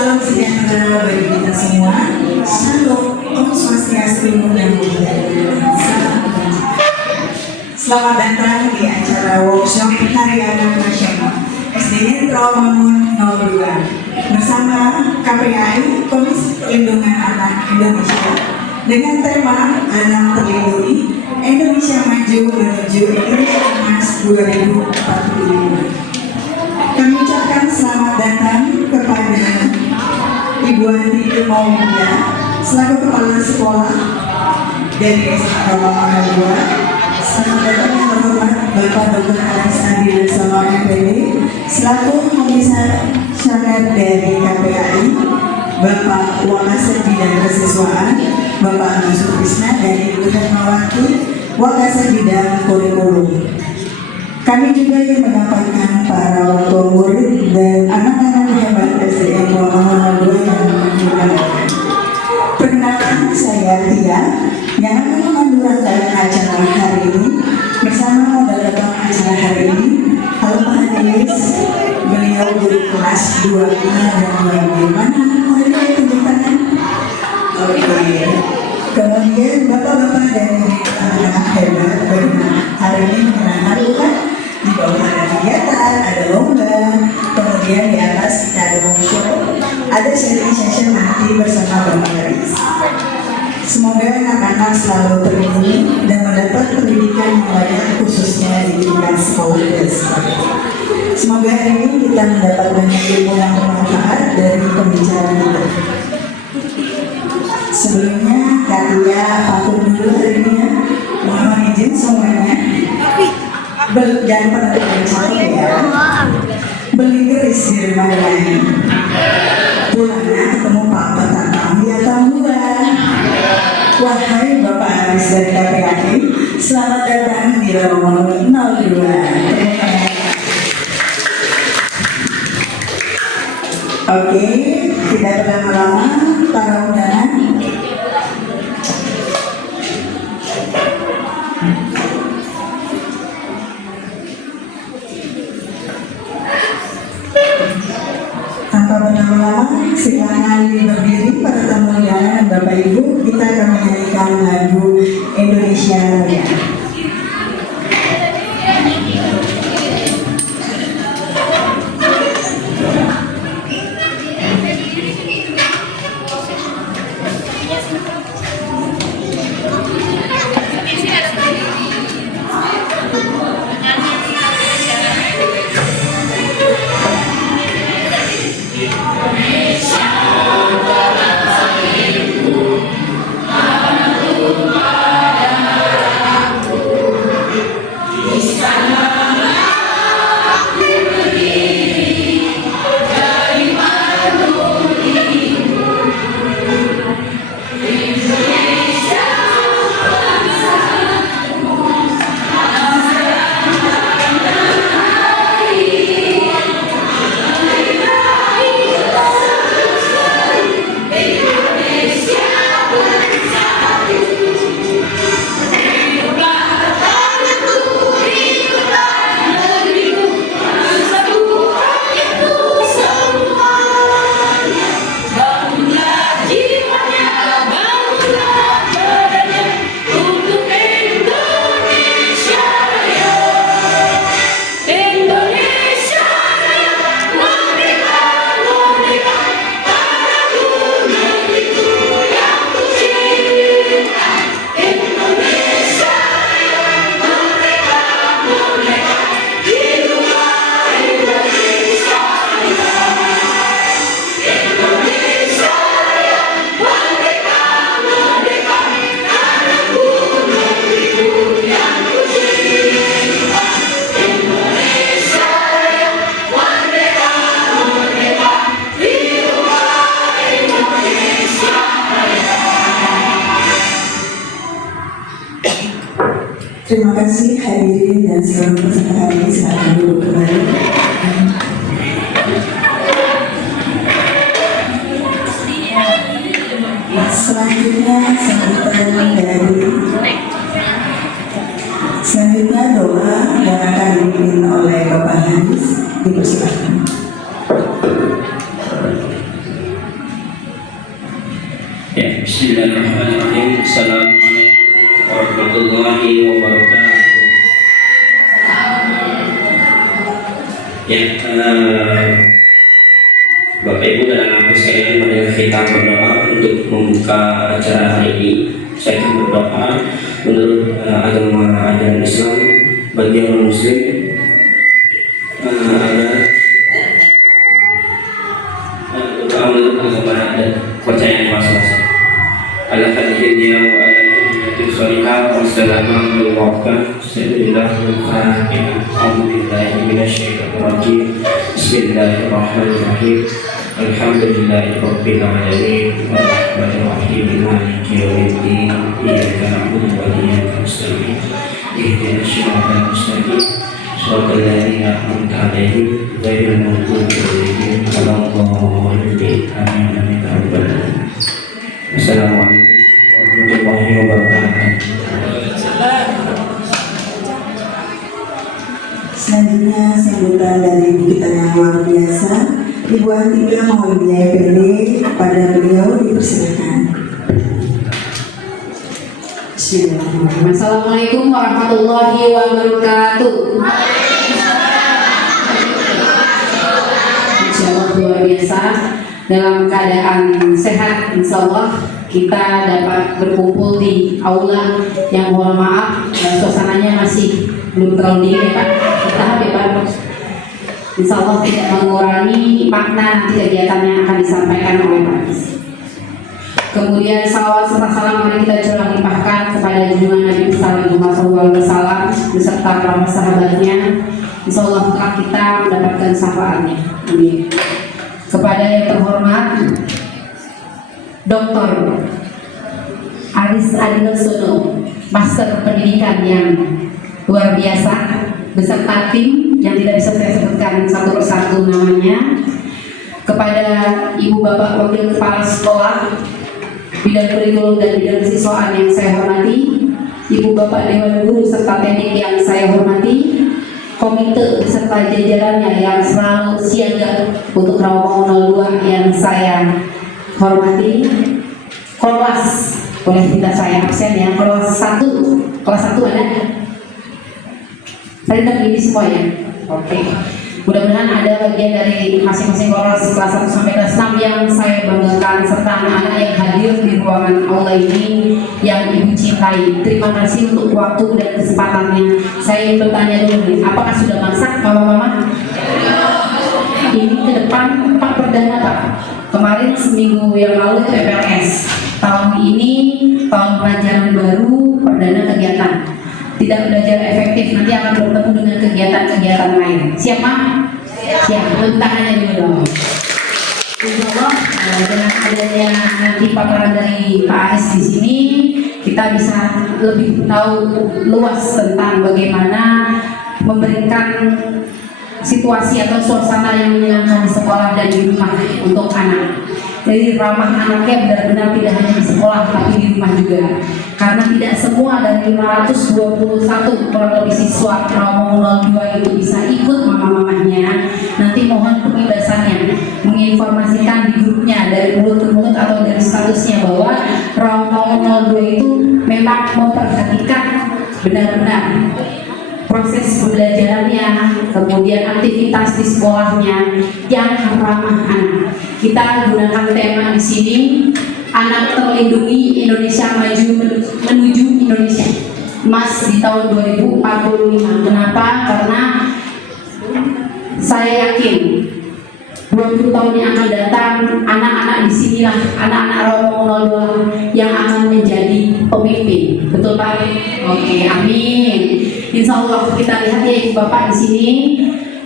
Salam sejahtera bagi kita semua. Shalom, Om Swastiastu, Namo Buddhaya. Salam kebajikan. Selamat datang di acara workshop Hari Anak Nasional SDN Rawamangun 02 bersama KPAI Komisi Perlindungan Anak Indonesia dengan tema Anak Terlindungi Indonesia Maju Menuju Indonesia Emas 2045. Kami ucapkan selamat datang kepada Ibu Andi Ilmaulia selaku Kepala Sekolah dari SMA Rawamangun 2. Selamat datang yang terhormat Bapak Dr. Alex Andi Laksono MPD selaku Komisaris dari KPAI, Bapak Wakasedi dan Kesiswaan, Bapak Agus Krisna dan Ibu Hermawati, Wakasedi bidang kurikulum. Kami juga ingin menyampaikan para orang tua murid dan anak-anak hebat SDN Rawamangun 2 yang menunjukkan. Perkenalkan, saya Tia yang akan memandu rangkaian acara hari ini bersama moderator acara hari ini. Halo Pak Anies, beliau guru kelas 2A dan 2B. Mana muridnya tunjuk tangan? Oke. Kemudian bapak-bapak dan anak-anak hebat hari ini mengenalkan bukan di bawah ada kegiatan, ada lomba, kemudian di atas kita ada workshop, ada sharing session nanti bersama Bapak Garis. Semoga anak-anak selalu terlindungi dan mendapat pendidikan yang layak khususnya di tingkat sekolah dasar. Semoga hari ini kita mendapat banyak ilmu yang bermanfaat dari pembicaraan kita. Sebelumnya Katia patuh dulu hari ini ya. Mohon izin semuanya. Jangan pernah berbicara ya. Beli keris di rumah lain. Pulangnya ketemu Pak Tatang di atas bulan. Wahai Bapak Aris dari KPAI, selamat datang di Rawamangun 02. Oke, tidak berlama-lama para undangan. Tanpa berlama-lama, silakan berdiri para tamu undangan dan Bapak Ibu. Kita akan menyanyikan lagu Indonesia Raya. Terima kasih hadirin dan seluruh peserta hari ini. Silakan duduk kembali. Selanjutnya doa yang akan dipimpin oleh Bapak Hanis, dipersilakan. Ya, Bapak Ibu dan anak sekalian, mari kita berdoa untuk membuka acara hari ini. Saya akan berdoa menurut agama ajaran Islam bagi orang Muslim agar berdoa menurut agama dan kepercayaan masing-masing. Ala hadhihi wa ala hadhihi sholihah wa salamun ala Bismillahirrahmanirrahim. Alhamdulillahirabbil alamin arrahmanir rahim maliki yaumiddin iyyaka na'budu wa iyyaka nasta'in ihdinas siratal mustaqim siratal ladzina an'amta 'alaihim ghairil maghdubi 'alaihim waladdallin amin. Assalamualaikum warahmatullahi wabarakatuh. Selanjutnya sambutan dari ibu kita yang luar biasa, Ibu Antika Maulidiyah PD, kepada beliau dipersilakan. Bismillahirrahmanirrahim. Assalamualaikum warahmatullahi wabarakatuh. Insyaallah luar biasa, dalam keadaan sehat insyaallah kita dapat berkumpul di aula yang mohon maaf suasananya masih belum terlalu dingin ya Pak. Bertahap ya Pak. Insyaallah tidak mengurangi makna nanti kegiatan yang akan disampaikan oleh Pak. Kemudian salawat serta salam mari kita curah limpahkan kepada junjungan Nabi Muhammad SAW beserta para sahabatnya. Insyaallah kelak kita mendapatkan syafaatnya. Amin. Kepada yang terhormat Dr. Aris Adilosono, Master Pendidikan yang luar biasa beserta tim yang tidak bisa saya sebutkan satu persatu namanya. Kepada Ibu Bapak Wakil Kepala Sekolah Bidang Kurikulum dan Bidang Kesiswaan yang saya hormati, Ibu Bapak Dewan Guru serta teknik yang saya hormati, komite beserta jajarannya yang selalu siaga untuk Rawamangun 02 yang saya hormati, kelas boleh tidak saya absen ya, kelas 1 ada? Saya tidak begini semua ya? Oke. Mudah-mudahan ada bagian dari masing-masing kelas 1 sampai kelas 6 yang saya banggakan serta anak-anak yang hadir di ruangan aula ini yang Ibu cintai. Terima kasih untuk waktu dan kesempatannya. Saya ingin bertanya dulu, apakah sudah masak mama-mama? Ini ke depan Pak Perdana Pak. Kemarin seminggu yang lalu itu PPLS. Tahun ini tahun pelajaran baru, Perdana kegiatan. Tidak belajar efektif, nanti akan bertemu dengan kegiatan-kegiatan lain. Siap Pak? Siap. Tangannya dulu dong. Insyaallah dengan adanya nanti paparan dari Pak Aris di sini, kita bisa lebih tahu luas tentang bagaimana memberikan situasi atau suasana yang menyenangkan di sekolah dan di rumah untuk anak. Jadi ramah anaknya benar-benar tidak hanya di sekolah tapi di rumah juga. Karena tidak semua dari 521 kurang lebih siswa Rawamangun 02 itu bisa ikut mama-mamanya. Nanti mohon kebebasannya menginformasikan di grupnya dari mulut ke mulut atau dari statusnya bahwa Rawamangun 02 itu memang memperhatikan benar-benar proses pembelajarannya, kemudian aktivitas di sekolahnya yang ramah anak. Kita gunakan tema di sini, anak terlindungi, Indonesia maju menuju Indonesia Emas di tahun 2045. Kenapa? Karena saya yakin 20 tahun yang akan datang, anak-anak di sinilah, anak-anak Rawamangun 02 yang akan menjadi pemimpin. Betul Pak? Oke, amin. Insya Allah kita lihat ya Ibu Bapak di sini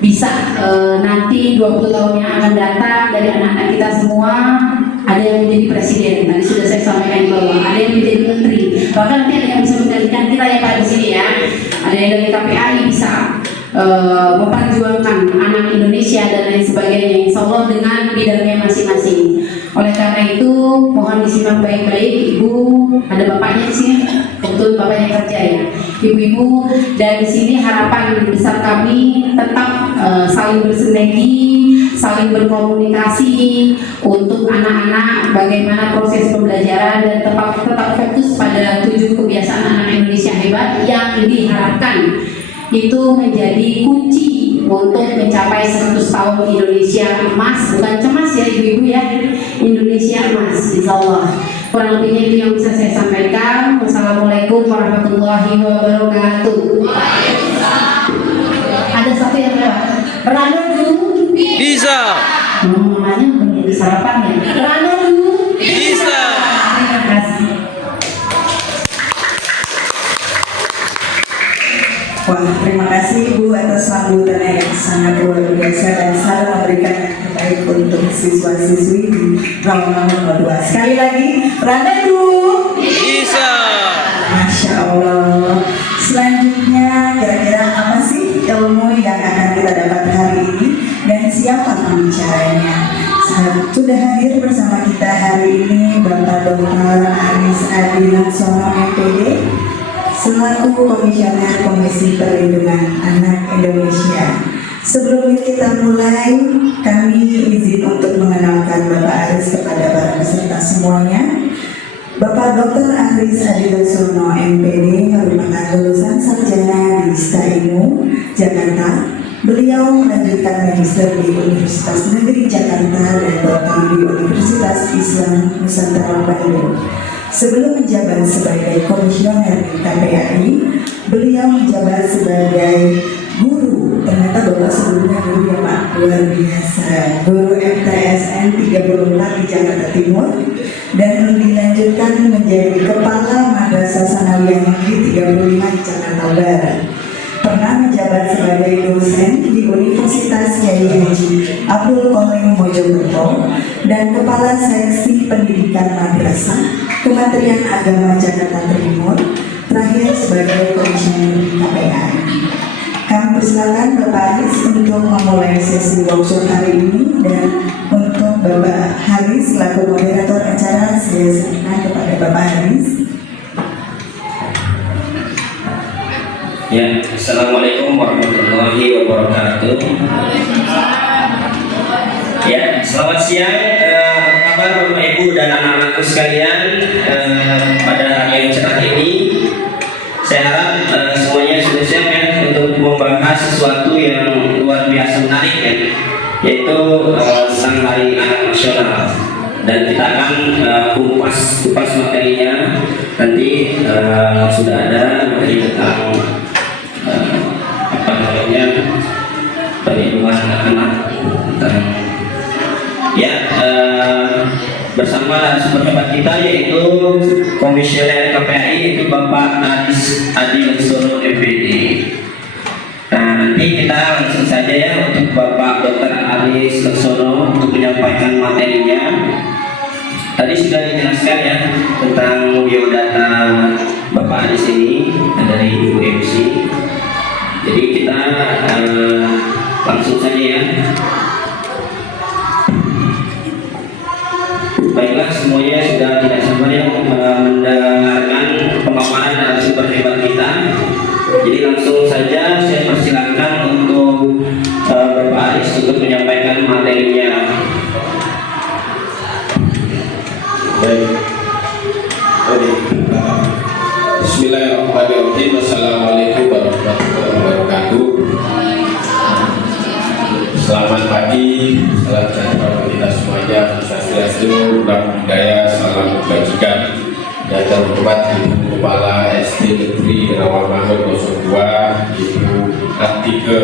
bisa nanti 20 tahun yang akan datang dari anak-anak kita semua ada yang menjadi presiden. Tadi sudah saya sampaikan di bawah. Ada yang menjadi menteri. Bahkan nanti ada yang bisa menggantikan kita ya Pak di sini ya. Ada yang dari KPAI bisa memperjuangkan anak Indonesia dan lain sebagainya. Insya Allah dengan bidangnya masing-masing. Oleh karena itu mohon disimak baik-baik Ibu. Ada bapaknya di sini. Betul bapaknya kerja ya. Ibu-ibu, dari sini harapan besar kami tetap saling bersinergi, saling berkomunikasi untuk anak-anak bagaimana proses pembelajaran dan tetap fokus pada 7 kebiasaan anak Indonesia hebat yang diharapkan itu menjadi kunci untuk mencapai 100 tahun Indonesia emas. Bukan cemas ya ibu-ibu ya, Indonesia emas insyaallah. Kurang lebihnya itu yang bisa saya sampaikan. Wassalamualaikum warahmatullahi wabarakatuh. Ada satu yang lewat. Rano dulu Bisa. namanya belum sarapan ya. Rano dulu Bisa. Terima kasih. Wah, terima kasih Ibu atas sambutan yang sangat luar biasa dan selalu memberikan yang terbaik untuk siswa-siswi di Rawamangun 2. Sekali lagi, Ranadu. Bisa. Masya Allah. Selanjutnya, kira-kira apa sih ilmu yang akan kita dapat hari ini dan siapa pembicaranya? Sudah hadir bersama kita hari ini Bapak Dr. Aris Adi Laksono MPD selaku Komisioner Komisi Perlindungan Anak Indonesia. Sebelum kita mulai, kami izin untuk mengenalkan Bapak Aris kepada para peserta semuanya. Bapak Dr. Aris Adi Laksono MPD merupakan lulusan sarjana di STAINU, Jakarta. Beliau melanjutkan magister di Universitas Negeri Jakarta dan doktor di Universitas Islam Nusantara Bandung. Sebelum menjabat sebagai komisioner di KPAI, beliau menjabat sebagai guru. Ternyata Bapak sebelumnya guru ya Pak, luar biasa. Guru MTSN 34 di Jakarta Timur dan dilanjutkan menjadi Kepala Madrasah Sanawiyah Negeri 35 di Jakarta Barat. Pernah menjabat sebagai dosen di Universitas Kiai Haji Abdul Qasim Mojokerto dan Kepala Seksi Pendidikan Madrasah Kementerian Agama Jakarta Timur, terakhir sebagai komisioner KPAI. Kami persilakan Bapak Haris untuk memulai sesi workshop hari ini dan untuk Bapak Haris selaku moderator acara saya serahkan kepada Bapak Haris. Ya, Assalamualaikum warahmatullahi wabarakatuh. Ya, selamat siang. Apa kabar Bapak Ibu dan anak-anakku sekalian pada hari yang cerah ini? Saya harap semuanya sudah siap ya untuk membahas sesuatu yang luar biasa menarik ya, yaitu tentang Hari Anak Nasional. Dan kita akan kupas materinya. Nanti sudah ada materi tentang apa namanya perlindungan anak ya bersama sumber hebat kita yaitu Komisioner KPAI yaitu Bapak Aris Adi Laksono MPD. Nah nanti kita langsung saja ya untuk Bapak Dr. Aris Laksono untuk menyampaikan materinya. Tadi sudah dijelaskan ya tentang biodata Bapak Aris ini dari Ibu MC. Jadi kita langsung saja ya. Baiklah semuanya sudah tidak sabar ya mendengarkan pemaparan narasumber hebat kita. Jadi langsung saja saya persilakan untuk Bapak Aris untuk menyampaikan materinya. Baik. Bismillahirrahmanirrahim. Assalamualaikum warahmatullahi wabarakatuh. Selamat pagi, salam sejahtera bagi kita semuanya. Swastiastu, Namo Buddhaya, salam kebajikan. Yang terhormat Ibu Kepala SD Negeri Rawamangun 02, Ibu Atike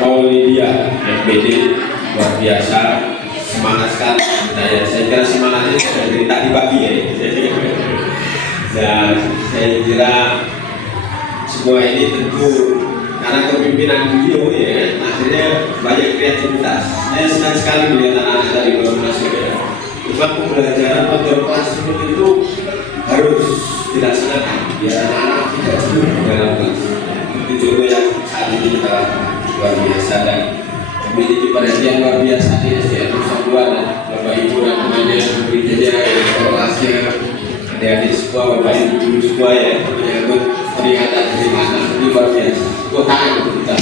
Maulidia MPD, luar biasa. Semangat sekali. Saya kira semangatnya sudah dari tadi pagi ya. Dan saya kira semua ini tentu karena kepemimpinan beliau ya, akhirnya banyak kreativitas. Saya senang sekali melihat anak-anak dari luar masuk ya. Cuma pembelajaran motor kelas itu harus dilaksanakan biar anak-anak tidak tidur dalam kelas. Itu contoh yang saat ini kita luar biasa dan memiliki perhatian luar biasa di SDN Nusa Dua dan Bapak Ibu dan temannya bekerja kelasnya adik-adik semua, Bapak Ibu guru semua ya menyambut peringatan dari mana itu luar biasa. Kotaan kita.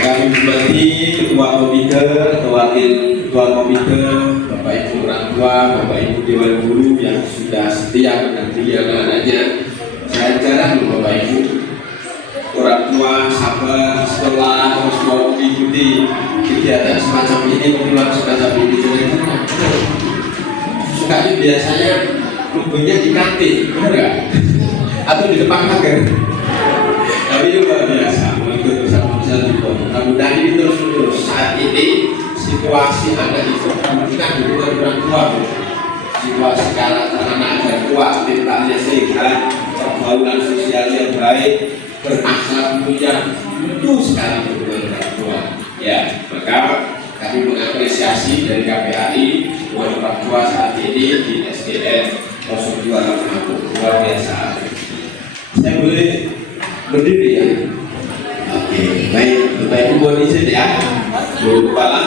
Kami hormati Ketua Komite, Wakil Ketua Komite, Bapak Ibu orang tua, Bapak Ibu Dewan Guru yang sudah setia menanti anak-anaknya. loh Bapak Ibu. Orang tua sabar sekolah terus mau mengikuti kegiatan semacam ini, pemiluan semacam ini, jangan sukanya biasanya kumpulnya di kantin, benar nggak? Atau di depan pagar. Tapi itu luar biasa, mengikut bersama-sama di bawah. Mudah-mudahan ini terus-menerus. Saat ini situasi anak itu membutuhkan dukungan orang tua. Situasi karakter anak agar kuat, mentalnya sehat, pergaulan sosial yang baik, berakhlak mulia, butuh sekali dukungan orang tua. Ya, maka kami mengapresiasi dari KPAI buat orang tua saat ini di SDN 02 Lampung, luar biasa. Saya boleh berdiri ya? Oke, baik, Bapak Ibu buat izin ya. Bu Kepala,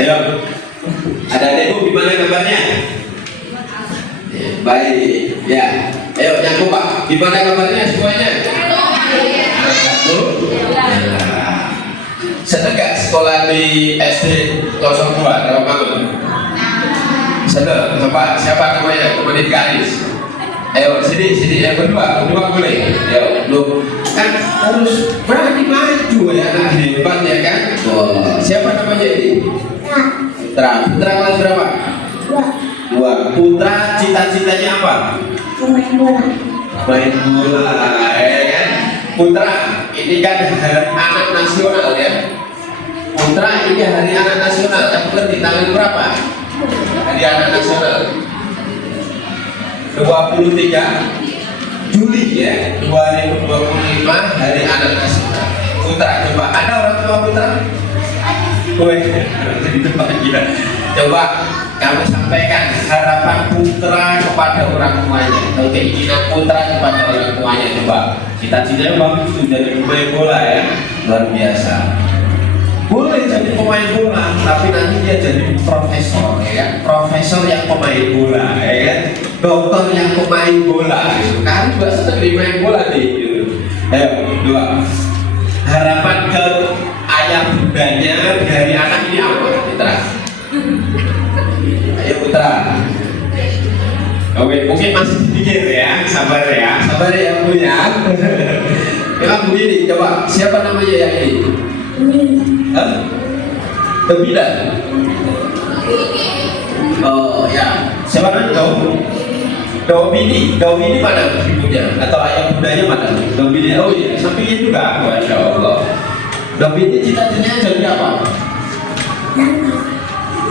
ayo. Ada adekku gimana kabarnya? Baik, ya. Ayo yang Pak, gimana kabarnya semuanya? Senang gak sekolah di SD 02 Rawamangun? Senang, coba siapa namanya? Kemudian Garis. Ayo sini yang berdua boleh. Ayo, lu kan harus berani maju ya, anak hebat ya kan? Oh, siapa namanya ini? Putra kelas berapa? 2. Putra cita-citanya apa? Main bola. Main bola, ya kan? Putra, ini kan hari anak nasional ya. Putra, ini hari anak nasional. Kamu ngerti tanggal berapa? Hari anak nasional 23 Juli ya, 2025 hari anak nasional. Putra, coba ada orang tua Putra? Coba kamu sampaikan harapan Putra kepada orang tuanya atau keinginan Putra kepada orang tuanya. Coba cita-citanya bagus tuh jadi pemain bola ya, luar biasa. Boleh jadi pemain bola, tapi nanti dia jadi profesor ya kan? Profesor yang pemain bola ya kan? Dokter yang pemain bola gitu. Kan juga senang main bola nih gitu. Ayo, 2. Harapan ke ayah bundanya dari anak ini apa? Putra. Ayo Putra. Oke, mungkin masih dipikir ya, sabar ya Bu ya. Memang begini, coba siapa namanya yang ini? Hah? Tebilan. Oh ya, siapa namanya? Domini mana ibunya atau ayah bundanya mana? Domini, oh iya, sampingnya juga, masya Allah. Domini cita-citanya jadi apa?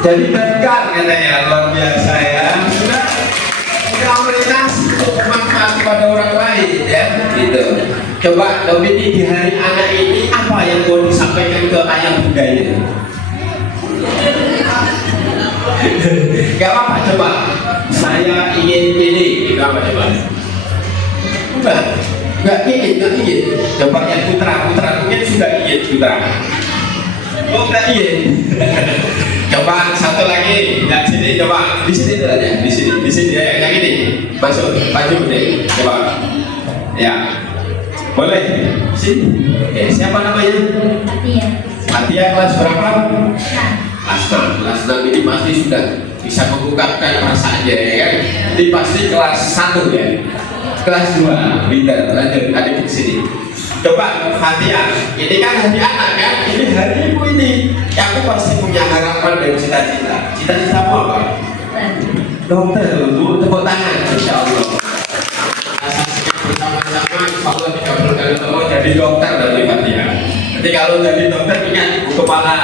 Jadi berkah katanya, luar biasa ya. Sudah orientasi untuk bermanfaat kepada orang lain ya, gitu. Coba Domini di hari anak ini apa yang mau disampaikan ke ayah bundanya? Gak apa-apa, coba. Saya ingin ini, itu apa coba? Enggak ingin. Coba yang Putra mungkin sudah ingin Putra. Oh, enggak ingin. Coba satu lagi, yang sini coba di sini dulu aja, di sini ya, yang ini masuk maju deh, coba. Ya, boleh. Sini. Oke, siapa namanya? Fatia kelas berapa? Kelas 6 ini pasti sudah bisa mengungkapkan perasaannya ya kan? Ini pasti kelas 1 ya. Kelas 2, Winter, lanjut adik di sini. Coba Fatia, ini kan hari anak kan? Ini hari ibu ini. Aku pasti punya harapan dan cita-cita. Cita-citamu apa? Dokter, Bu, tepuk tangan, insya Allah. Bersama-sama, insya Allah dikabulkan Allah jadi dokter dari Fatia. Nanti kalau jadi dokter ingat Bu Kepala,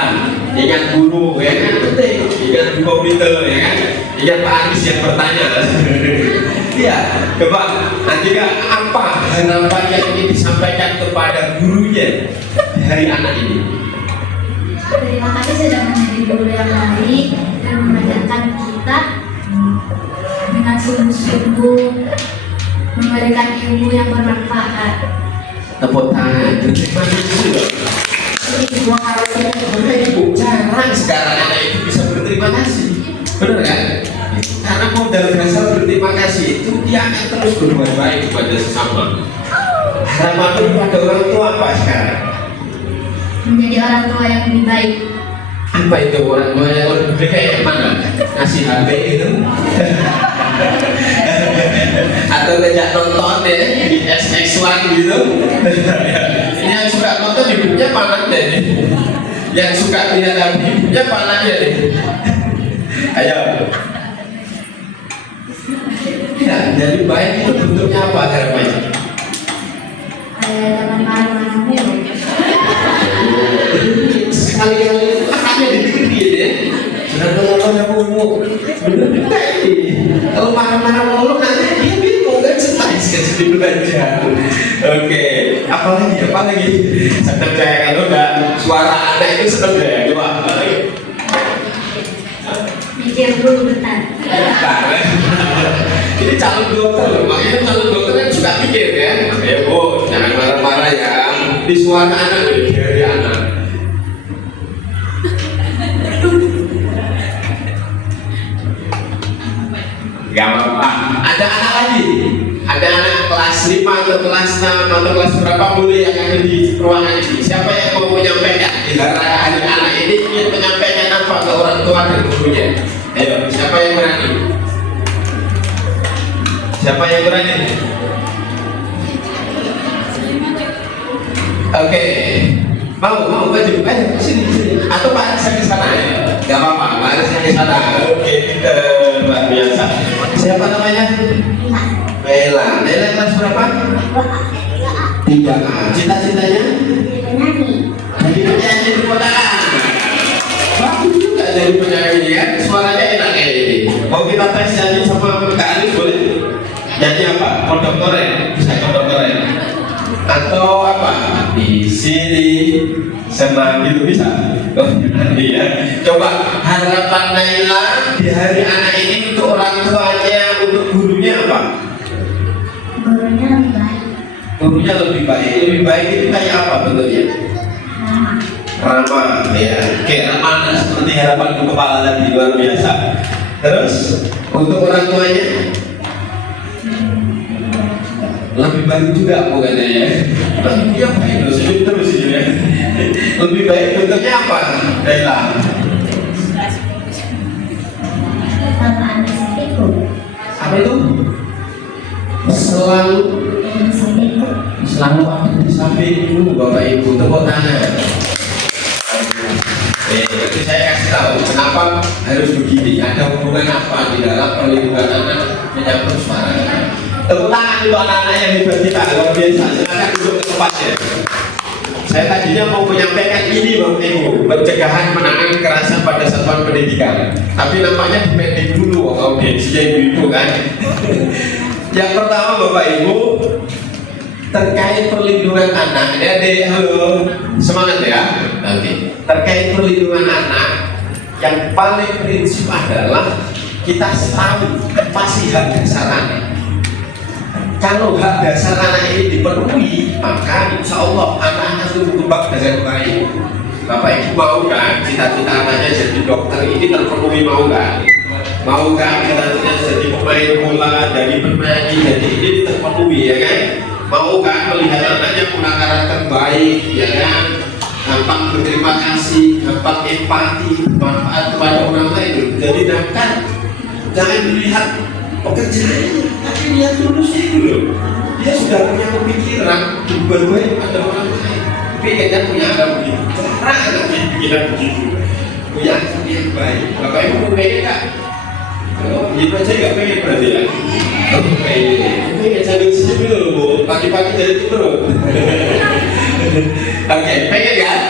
ingat guru, ya kan? Penting, ingat Bu komite, ya kan? Ingat Pak Anies yang bertanya. Iya, coba nanti apa harapan yang ingin disampaikan kepada gurunya hari anak ini? Terima kasih sudah menjadi guru yang baik dan mengajarkan kita dengan sungguh-sungguh memberikan ilmu yang bermanfaat. Tepuk tangan. Terima kasih. Semua harus ibu jarang sekarang anak itu bisa berterima kasih, benar kan? Karena modal dasar berterima kasih itu dia akan terus berbuat baik kepada sesama. Harapan kepada orang tua apa sekarang? Menjadi orang tua yang lebih baik. Apa itu orang tua yang lebih baik kayak mana? Ngasih HP itu? Atau ngajak nonton ya di Islam gitu. Yang suka nonton ibunya mana aja nih? Yang suka lihat ibunya mana aja nih? Ayo. Ya, jadi baik itu bentuknya apa harapannya? Jangan marah-marah. Sekali-kali hanya dipikir ya. Sudah ngomongnya bumbu, bener juga ini. Kalau marah-marah mulu nanti dia bingung kan stres kan jadi belajar. Oke, apalagi. Seneng saya kalau udah suara anak itu seneng deh. Coba. Mikir dulu bentar. Ini calon dokter loh, makanya calon dokter kan suka mikir ya. Ya bu, jangan marah-marah ya. Di suara anak dari anak. Gak apa-apa. Ada anak lagi. Ada anak kelas 5 atau kelas 6 atau kelas berapa boleh yang ada di ruangan ini. Siapa yang mau menyampaikan di hari anak ini ingin menyampaikan apa ke orang tua dan gurunya? Ayo, siapa yang berani? Siapa yang berani? Oke. Mau baju sini. Atau Pak Aris yang di sana ya? Gak apa-apa, Pak Aris yang di sana. Oke, luar biasa. Siapa namanya? Bella. Bella kelas berapa? 3A. Cita-citanya? Jadi penyanyi di kota. Bagus juga jadi penyanyi ya. Suaranya enak kayak ini. Mau kita tes nyanyi sama Kak Aris boleh? Nyanyi apa? Kontemporer. Bisa kontemporer. Atau apa? Di sini senang gitu bisa. Oh, iya. Coba harapan Naila di hari anak ini untuk orang tuanya, untuk gurunya apa? Gurunya lebih baik. Gurunya lebih baik. Lebih baik itu kayak apa bentuknya? Ramah, ya. Oke, ramah seperti harapan kepala lagi luar biasa. Terus untuk orang tuanya lebih baik juga bukannya ya. Iya baik loh, senyum terus ini ya. Lebih baik bentuknya apa? Naila. Kalau ada sakitku, Apa itu? Selalu ada di sampingku Bapak Ibu, tepuk tangan. Jadi saya kasih tahu kenapa harus begini. Ada hubungan apa di dalam perlindungan anak menyambut suara anak. Tepuk tangan untuk anak-anak yang hebat kita, luar biasa. Silakan duduk ke tempatnya. Saya tadinya mau menyampaikan ini Bapak Ibu, pencegahan penanganan kekerasan pada satuan pendidikan. Tapi nampaknya dipending dulu audiensinya ibu-ibu kan. Yang pertama Bapak Ibu, terkait perlindungan anak. Adik-adik, halo, semangat ya. Nanti terkait perlindungan anak, yang paling prinsip adalah kita tahu apa sih hak dasar anak. Kalau hak dasar anak ini dipenuhi, maka insya Allah anak akan tumbuh kembang dengan baik. Bapak Ibu mau kan cita-cita anaknya jadi dokter ini terpenuhi, mau kan? Mau kan cita-cita jadi pemain bola, jadi penyanyi, jadi ini terpenuhi ya kan? Mau kan melihat anaknya punya karakter baik, ya kan? Gampang berterima kasih, gampang empati, manfaat kepada orang lain. Jadi jangan dilihat pekerjaannya, tapi lihat lulusnya itu loh. Dia sudah punya pemikiran berbuat pada orang lain. Pengennya punya anak begitu, cara anaknya pikiran begitu, punya anak yang baik. Bapak Ibu mau pengen nggak? Oh, gitu aja nggak pengen berarti ya? Oh, pengen sambil senyum dulu Bu, pagi-pagi jadi turun. Oke, pengen nggak?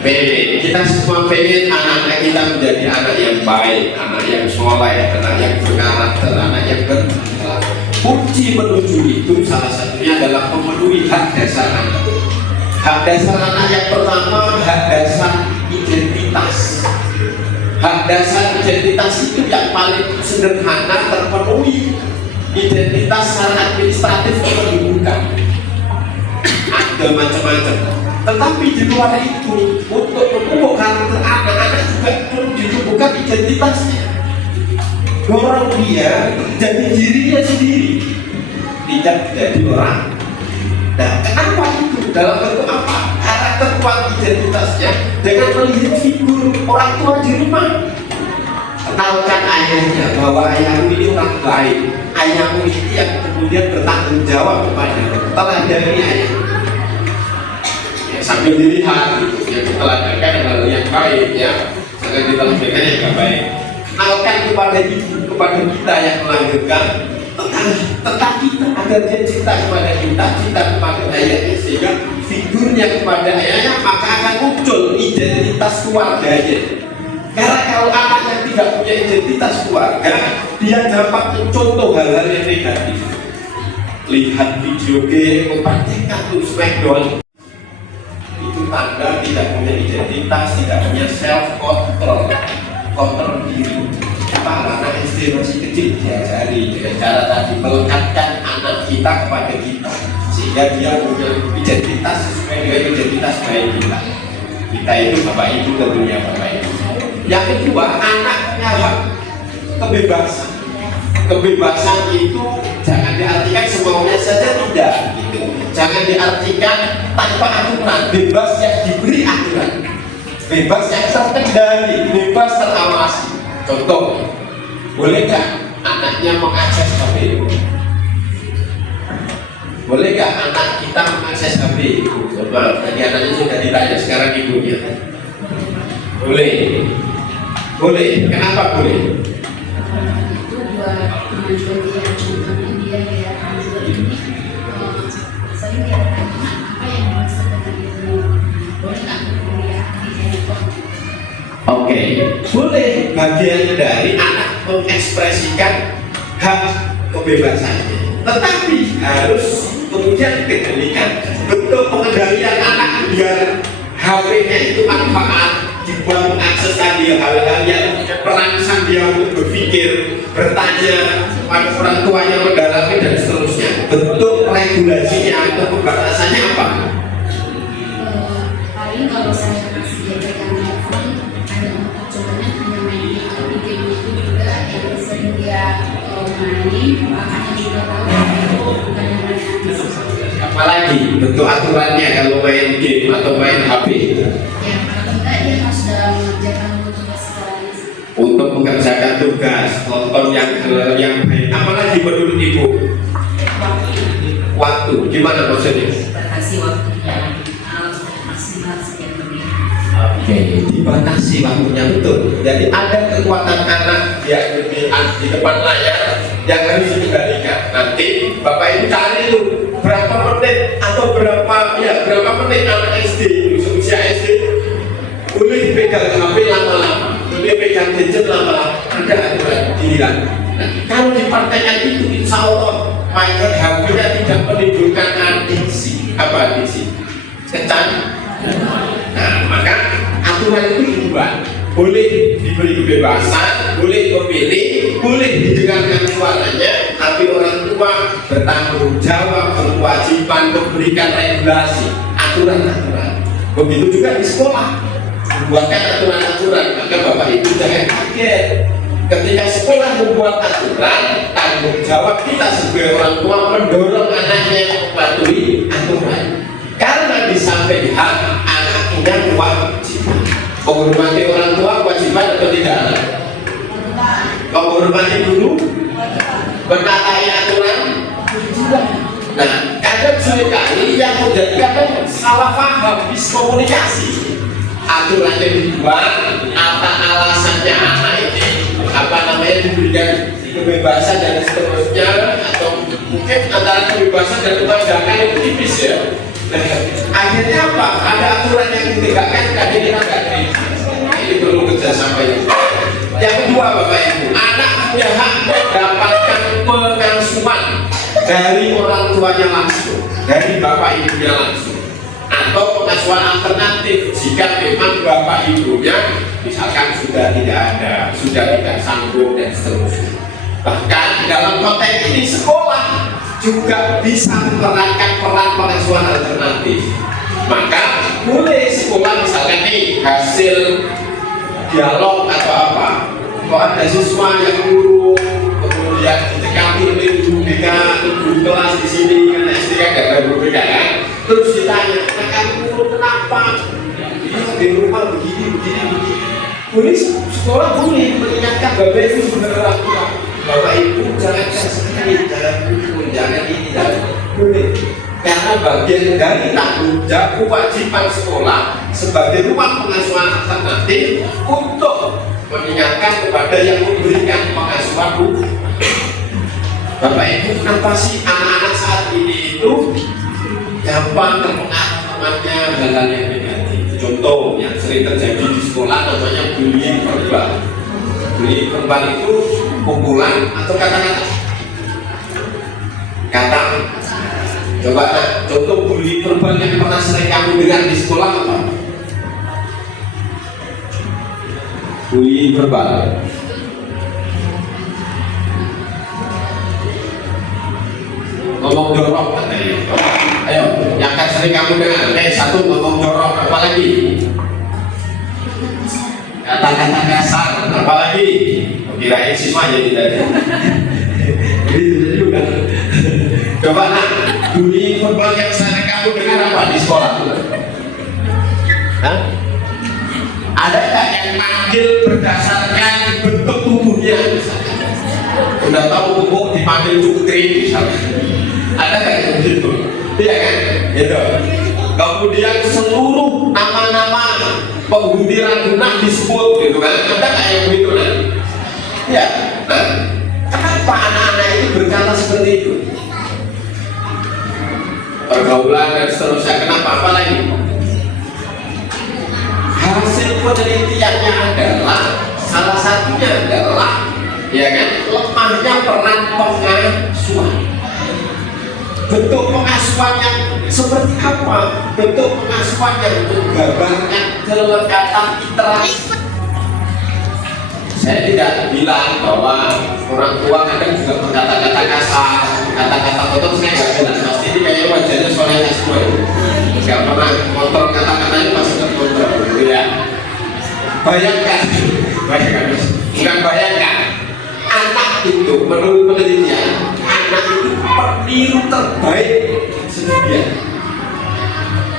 Pengen. Kita semua pengen anak-anak kita menjadi anak yang baik, anak yang soleh, anak yang berkarakter, anak yang berakhlak. Kunci menuju itu salah satunya adalah memenuhi hak dasar anak. Hak dasar anak yang pertama, hak dasar identitas. Hak dasar identitas itu yang paling sederhana terpenuhi. Identitas secara administratif kependudukan. Ada macam-macam. Tetapi di luar itu, untuk menumbuh karakter anak-anak juga perlu ditumbuhkan identitasnya. Dorong dia jadi dirinya sendiri, tidak jadi orang. Nah, kenapa itu? Dalam bentuk apa? Karakter kuat identitasnya dengan melihat figur orang tua di rumah. kenalkan ayahnya bahwa ayahmu ini orang baik, ayahmu ini yang kemudian bertanggung jawab kepada teladani ayah. Ya, sambil dilihat gitu, yang diteladankan adalah yang baik ya, jangan diteladankan yang nggak baik. Kenalkan kepada ibu, kepada kita yang melahirkan tentang kita, agar dia cinta kepada kita, cinta kepada ayahnya, sehingga figurnya kepada ayahnya maka akan muncul identitas keluarganya. Karena kalau anak yang tidak punya identitas keluarga, dia dapat mencontoh hal-hal yang negatif. Lihat video game, memperhatikan tuh Smackdown, itu tanda tidak punya identitas, tidak punya self control, kontrol diri. Apa anak SD masih kecil diajari dengan cara tadi melekatkan anak kita kepada kita, sehingga dia punya identitas sesuai dengan identitas baik kita. Kita itu bapak ibu, tentunya bapak ibu. Yang kedua, anak punya hak kebebasan. Kebebasan itu jangan diartikan semaunya saja, tidak gitu. Jangan diartikan tanpa aturan, bebas yang diberi aturan, bebas yang terkendali, bebas terawasi. Contoh, bolehkah anaknya mengakses HP? Bolehkah anak kita mengakses HP? Coba, tadi anaknya sudah ditanya, sekarang ibunya. Boleh. Boleh. Kenapa boleh? Itu buat kemajuan dia, contohnya dia lihat juga ini sering dia tanya apa yang dimaksud dengan itu, boleh nggak kuliah di handphone? Oke, boleh. Bagian dari anak mengekspresikan hak kebebasannya, tetapi harus kemudian dikendalikan. Bentuk pengendalian anak biar HP-nya itu manfaat, dibuat mengakses tadi hal-hal yang merangsang dia untuk berpikir, bertanya pada orang tuanya, mendalami dan seterusnya. Bentuk regulasinya atau pembatasannya apa? Paling kalau saya kasih dia pegang handphone, ada contohnya hanya main atau di game itu juga yang sering dia main, makanya juga tahu itu bukan yang main. Apalagi bentuk aturannya kalau main game atau main HP? Ya, kalau enggak dia harus dalam mengerjakan tugas sekolahnya. Untuk mengerjakan tugas, nonton yang baik. Apalagi menurut ibu? Waktu. Gimana maksudnya? Batasi waktunya maksimal sekian menit. Oke, dibatasi waktunya, betul. Jadi ada kekuatan anak yang di depan layar yang harus dikendalikan. Nanti bapak ibu cari itu berapa menit atau berapa menit anak SD, usia SD boleh pegang HP lama-lama, boleh pegang gadget lama-lama. Ada aturan dilihat. Nah, kalau dipraktekkan itu, insya Allah maka HP-nya tidak menimbulkan adiksi. Apa adiksi? Kecan. Nah, maka aturan itu dibuat. Boleh diberi kebebasan, boleh memilih, boleh didengarkan suaranya, tapi orang tua bertanggung jawab, berkewajiban memberikan regulasi, aturan-aturan. Begitu juga di sekolah, membuatkan aturan-aturan. Maka bapak ibu jangan kaget ketika sekolah membuat aturan. Tanggung jawab kita sebagai orang tua mendorong anaknya mematuhi aturan, karena di samping hak, anak punya kewajiban. Menghormati orang tua kewajiban atau tidak? Menghormati guru, menaati aturan. Nah, kadang seringkali yang menjadikan salah paham, miskomunikasi. Aturannya dibuat, apa alasannya anak ini, diberikan kebebasan dan seterusnya, atau mungkin antara kebebasan dan kepanjangan itu tipis ya. Nah, akhirnya apa? Ada aturan yang ditegakkan, kadang kita nggak terima. Ini perlu kerjasama yang baik. Yang kedua, bapak ibu, anak punya hak mendapatkan pengasuhan dari orang tuanya langsung, dari bapak ibunya langsung, atau pengasuhan alternatif jika memang bapak ibunya misalkan sudah tidak ada, sudah tidak sanggup dan seterusnya. Bahkan dalam konteks ini sekolah juga bisa memerankan peran pengasuhan alternatif. Maka boleh sekolah misalkan nih hasil dialog atau apa, kalau ada siswa yang buruk kemudian didekati oleh guru BK atau guru kelas di sini, karena SD kan gak ada guru BK kan, terus ditanya, nah kamu kenapa? Di rumah begini. boleh sekolah boleh mengingatkan Bapak Ibu sebenarnya Bapak Ibu jangan kasih jangan pukul, jangan ini, jangan boleh. Karena bagian dari tanggung jawab kewajiban sekolah sebagai ruang pengasuhan alternatif untuk mengingatkan kepada yang memberikan pengasuhan dulu. Bapak Ibu, kenapa sih anak-anak saat ini itu gampang terpengaruh temannya hal-hal yang negatif? Contoh yang sering terjadi di sekolah namanya bullying verbal. Bullying verbal itu pukulan atau kata-kata. Kata. Coba contoh bullying verbal yang pernah sering kamu dengar di sekolah apa? Bullying verbal. Ngomong jorok katanya. Ayo, yang akan sering kamu dengar. Satu ngomong jorok, apa lagi? Kata-kata kasar, apa lagi? Kirain siswa jadi tadi. Itu juga. Coba nak, bullying verbal yang sering kamu dengar apa di sekolah? Hah? Ada nggak yang manggil berdasarkan bentuk tubuhnya? Udah tahu tubuh dipanggil putri misalnya. Ada nggak yang begitu? Iya kan? Gitu. Kemudian seluruh nama-nama penghuni ragunan disebut gitu kan? Ada nggak yang begitu kan? Ya. Nah, kenapa anak-anak itu berkata seperti itu? Pergaulan dan seterusnya. Kenapa? Apa lagi? Hasil penelitiannya adalah salah satunya adalah ya kan lemahnya peran pengasuhan. Bentuk pengasuhan yang seperti apa? Bentuk pengasuhan yang menggambarkan kelekatan literasi. Saya tidak bilang bahwa orang tua kadang juga berkata-kata kasar, kata-kata kotor. Saya nggak bilang. Pasti ini kayaknya wajahnya soalnya semua itu. Nggak pernah kontrol kata-katanya pasti terkontrol, gitu ya. Bayangkan, bukan bayangkan. Anak itu menurut penelitian, anak itu peniru terbaik sedunia.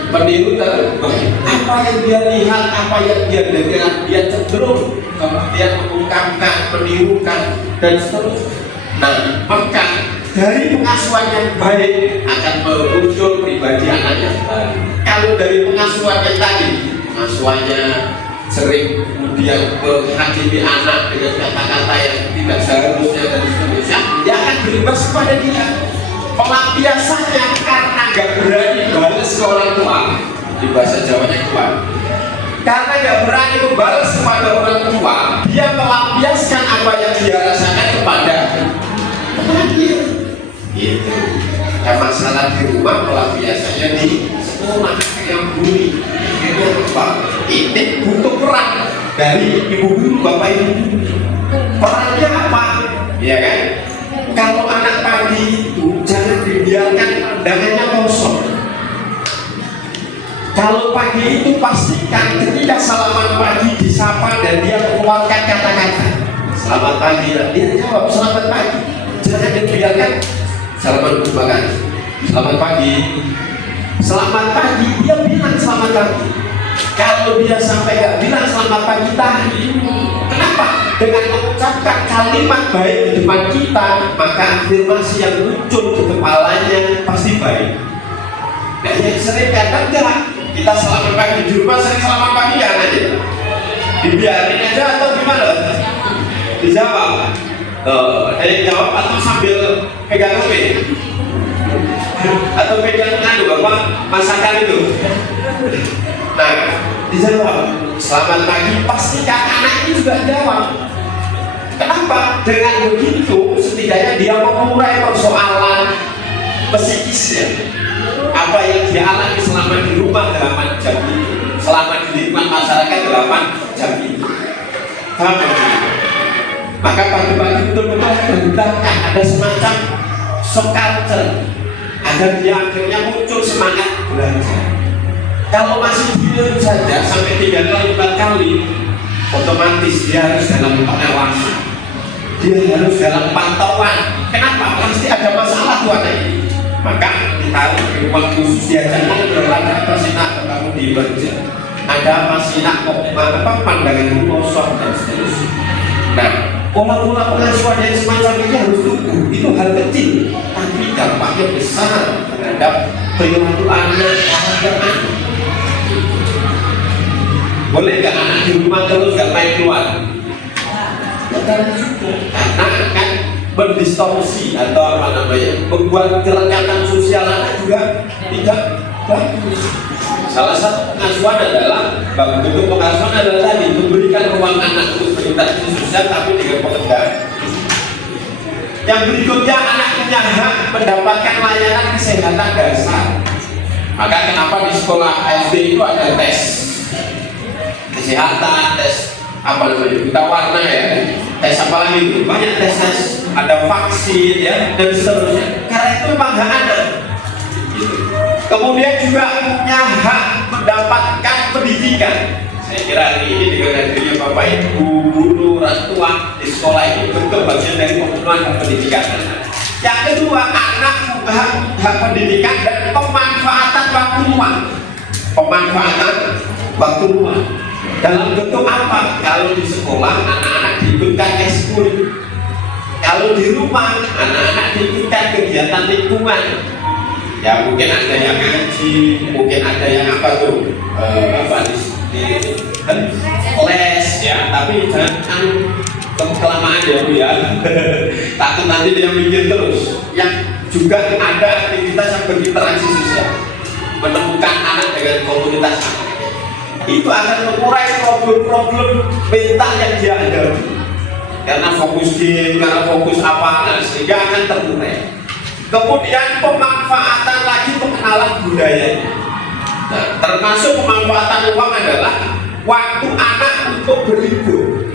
Peniru terbaik. Apa yang dia lihat, apa yang dia dengar, dia cenderung kemudian mengungkapkan, menirukan dan seterusnya. Nah, maka dari pengasuhan yang baik akan muncul pribadi anak yang baik. Kalau dari pengasuhan yang tadi, pengasuhannya sering kemudian menghakimi anak dengan kata-kata yang tidak seharusnya dan seterusnya, dia akan berimbas kepada dia. Pelampiasannya karena nggak berani balas ke orang tua, di bahasa Jawanya kuat. Karena nggak berani membalas kepada orang tua, dia melampiaskan apa yang dia rasakan kepada dia. Gitu. Nah, masalah di rumah pelampiasannya di sekolah yang bully. Ini butuh peran dari ibu guru, bapak ibu. Perannya apa? Ya kan? Kalau anak pagi itu jangan dibiarkan pandangannya kosong. Kalau pagi itu pastikan ketika salaman pagi disapa dan dia mengeluarkan kata-kata selamat pagi, dia jawab selamat pagi. Jangan dibiarkan salaman berbagai selamat pagi, selamat pagi, dia bilang selamat pagi. Kalau dia sampai nggak bilang selamat pagi tadi, kenapa? Dengan mengucapkan kalimat baik di depan kita, maka afirmasi yang muncul di kepalanya pasti baik. Nah, yang sering kadang enggak, kita selamat pagi di rumah, sering selamat pagi ya aja, dibiarin aja atau gimana? Dijawab, jawab atau sambil pegang HP atau pegang apa masakan itu. Nah, dijawab selamat pagi, pastikan anak itu juga jawab. Kenapa? Dengan begitu setidaknya dia mengurai persoalan psikisnya. Apa yang dia alami selama di rumah 8 jam itu, selama di lingkungan masyarakat 8 jam itu. Paham? Maka pagi-pagi betul-betul berhentakkan ada semacam shock culture agar dia akhirnya muncul semangat belajar. Kalau masih diam saja sampai 3 kali 4 kali, otomatis dia harus dalam pengawasan, dia harus dalam pantauan. Kenapa? Pasti ada masalah tuh anak ini. Maka ditaruh di ruang khusus, diajak ngobrol, ada apa sih nak kamu di kerja? ada apa sih nak kok apa pandangan kosong dan seterusnya. Nah, pola-pola pengasuhan yang semacam ini harus tumbuh. Itu hal kecil, tapi dampaknya besar terhadap perilaku anak terhadap anak. Boleh nggak anak di rumah terus nggak main keluar? Karena akan berdistorsi atau apa namanya, membuat kerekatan sosial anak juga tidak bagus. Salah satu pengasuhan adalah bentuk pengasuhan adalah tadi memberikan ruang anak untuk berinteraksi sosial tapi dengan pengendalian. Yang berikutnya, anak punya hak mendapatkan layanan kesehatan dasar. Maka kenapa di sekolah SD itu ada tes kesehatan, tes apa namanya, buta warna ya, tes apa lagi itu, banyak tes, ada vaksin ya dan seterusnya. Karena itu memang hak anak. Kemudian juga punya hak mendapatkan pendidikan. Saya kira hari ini dengan hadirnya Bapak Ibu, guru, orang tua di sekolah ini bentuk bagian dari pemenuhan hak pendidikan anak. Yang kedua, anak punya hak pendidikan dan pemanfaatan waktu luang. Pemanfaatan waktu luang dalam bentuk apa? Kalau di sekolah anak-anak diikutkan ekskul. Kalau di rumah anak-anak diikutkan kegiatan lingkungan. Ya mungkin ada yang ngaji, mungkin ada yang apa tuh, les ya. Tapi jangan kelamaan ya Bu ya. Takut nanti dia mikir terus. Yang juga ada aktivitas yang berinteraksi sosial, menemukan anak dengan komunitas anak. Itu akan mengurai problem-problem mental yang dia hadapi. Karena fokus game, karena fokus apa, nah, sehingga akan terurai. Kemudian pemanfaatan lagi pengenalan budaya. Nah, termasuk pemanfaatan uang adalah waktu anak untuk berlibur.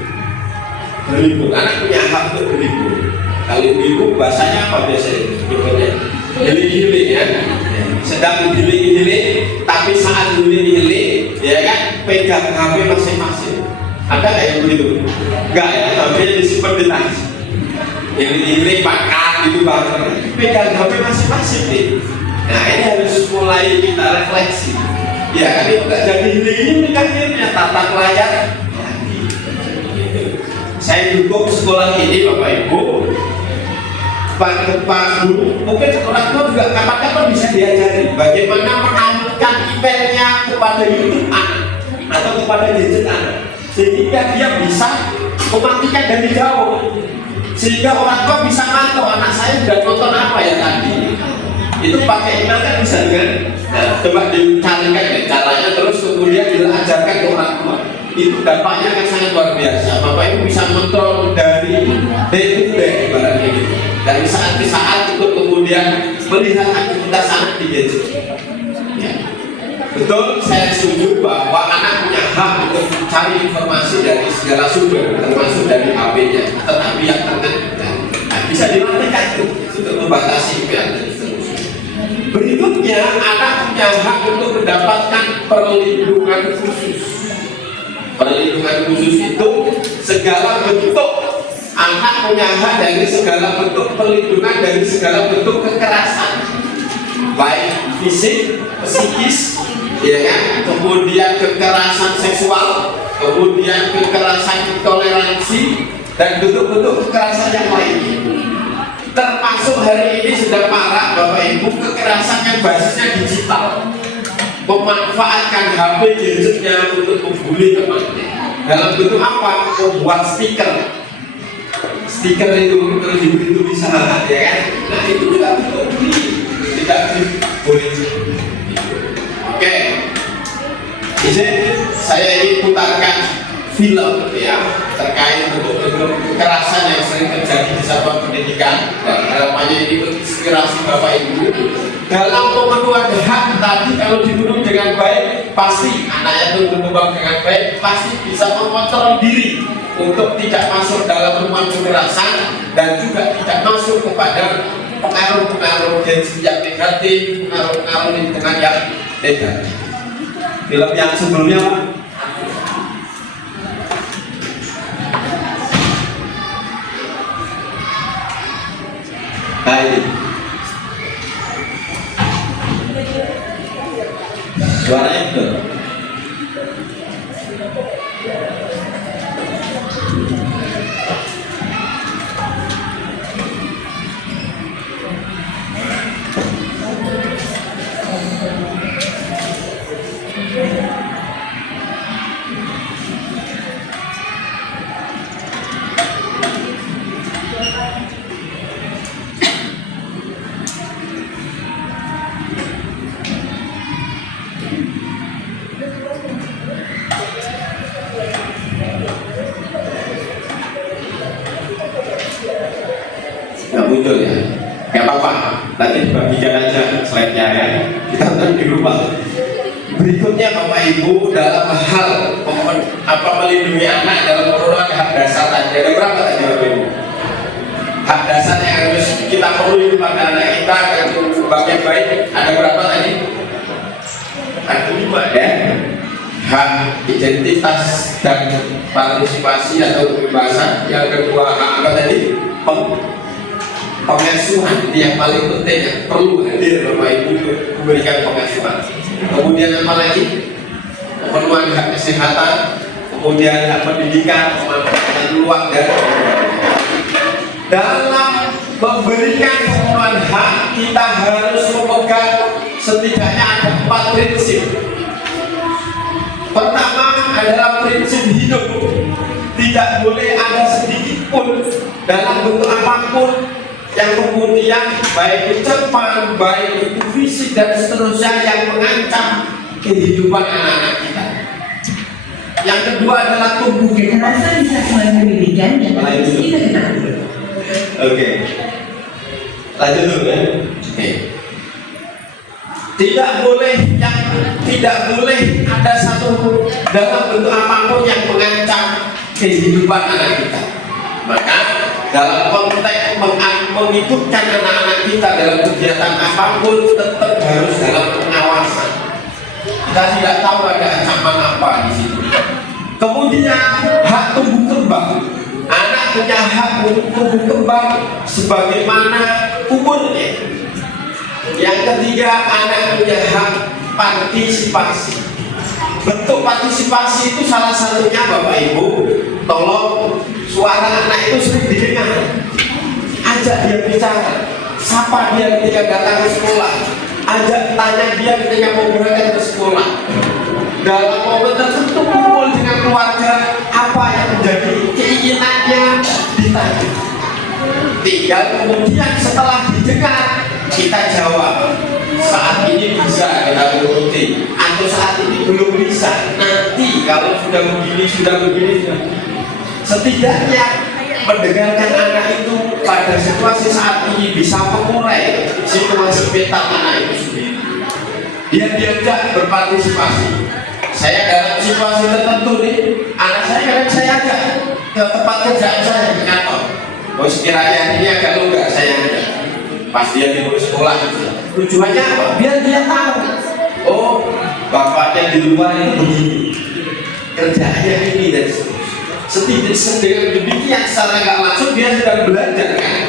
Berlibur, anak punya hak untuk berlibur. Kalau ibu bahasanya apa biasanya? Healing-healing ya. Sedang healing-healing, tapi saat healing-healing, ya kan, pegang HP masing-masing. Ada nggak yang begitu? Enggak ya, HP-nya disimpan di tas. Healing-healing makan itu banget. Pegang HP masing-masing nih. Nah ini harus mulai kita refleksi. Ya kan itu nggak jadi healing-healing akhirnya tatap layar. Saya dukung sekolah ini Bapak Ibu. Pak Guru, mungkin orang tua juga kapan-kapan bisa diajari bagaimana mengalihkan emailnya kepada YouTube anak atau kepada gadget anak, sehingga dia bisa mematikan dari jauh, sehingga orang tua bisa mantau anak saya sudah nonton apa ya tadi. Itu pakai email kan bisa dengan, nah, coba dicarikan ya caranya, terus kemudian diajarkan ke orang tua. Itu dampaknya kan sangat luar biasa. Bapak Ibu bisa kontrol dari day to day ibaratnya gitu. Dari saat ke saat untuk kemudian melihat aktivitas anak di gadget. Ya. Betul, saya setuju bahwa anak punya hak untuk mencari informasi dari segala sumber, termasuk dari HP-nya, tetapi yang nah, bisa dilatihkan untuk membatasi email dan seterusnya. Berikutnya, anak punya hak untuk mendapatkan perlindungan khusus. Perlindungan khusus itu segala bentuk, anak punya hak dari segala bentuk perlindungan dari segala bentuk kekerasan, baik fisik, psikis, ya kan? Kemudian kekerasan seksual, kemudian kekerasan intoleransi, dan bentuk-bentuk kekerasan yang lainnya. Termasuk hari ini sedang marak Bapak Ibu kekerasan yang basisnya digital, memanfaatkan HP gadgetnya untuk membuli temannya. Dalam bentuk apa? Membuat stiker. Stiker itu terus itu bisa, ya kan? Nah itu juga bentuk bully, tidak boleh. Oke, jadi saya ingin putarkan film ya terkait bentuk-bentuk kekerasan yang sering terjadi di satuan pendidikan, dan harapannya ini menginspirasi Bapak Ibu dalam pemenuhan hak tadi. Kalau dipenuhi dengan baik, pasti anaknya itu berkembang dengan baik, pasti bisa mengontrol diri untuk tidak masuk dalam rumah kekerasan dan juga tidak masuk kepada pengaruh-pengaruh yang negatif, pengaruh-pengaruh lingkungan yang negatif. Film yang sebelumnya nah ini suaranya betul. kita tetap di rumah. Berikutnya Bapak Ibu, dalam hal melindungi anak dalam memenuhi hak dasar tadi, ada berapa tadi Bapak Ibu? Hak dasar yang harus kita penuhi pada anak kita bagian baik ada berapa tadi? Ada 5 ya. Hak identitas dan partisipasi atau kebebasan. Yang kedua hak apa tadi? Pengasuhan yang paling penting yang perlu hadir Bapak Ibu memberikan pengasuhan. Kemudian apa lagi? Pemenuhan hak kesehatan, kemudian hak pendidikan, pemanfaatan keluarga. Dalam memberikan pemenuhan hak, kita harus memegang setidaknya ada 4 prinsip. Pertama adalah prinsip hidup. Tidak boleh ada sedikit pun dalam bentuk apapun yang kemudian baik ucapan, baik itu fisik dan seterusnya yang mengancam kehidupan anak-anak kita. Yang kedua adalah tumbuh Kekerasan bisa selain pendidikan dan kita. Oke. Lanjut dulu ya. Oke. Tidak boleh ada satu dalam bentuk apapun yang mengancam kehidupan anak kita. Maka dalam konteks mengikutkan anak-anak kita dalam kegiatan apapun tetap harus dalam pengawasan. Kita tidak tahu ada ancaman apa di situ. Kemudian hak tumbuh kembang. Anak punya hak untuk tumbuh kembang sebagaimana umurnya. Yang ketiga, anak punya hak partisipasi. Bentuk partisipasi itu salah satunya Bapak Ibu, tolong suara anak itu sering didengar. Ajak dia bicara, sapa dia ketika datang ke sekolah, ajak tanya dia ketika mau berangkat ke sekolah. Dalam momen tertentu kumpul dengan keluarga, apa yang menjadi keinginannya ditanya. Tinggal kemudian setelah didengar kita jawab. Saat ini bisa kita menuruti, atau saat ini belum bisa. Nanti kalau sudah begini. Setidaknya mendengarkan anak itu pada situasi saat ini bisa mengurai situasi mental anak itu sendiri. Dia diajak berpartisipasi. Saya dalam situasi tertentu nih, anak saya kadang saya ajak ke tempat kerjaan saya di kantor. Oh sekiranya ini agak longgar saya ajak. Pas dia di sekolah, tujuannya apa? Biar dia tahu. Oh, bapaknya di luar itu begini, kerjanya ini dan seterusnya. Dengan demikian secara nggak langsung dia sudah belajar kan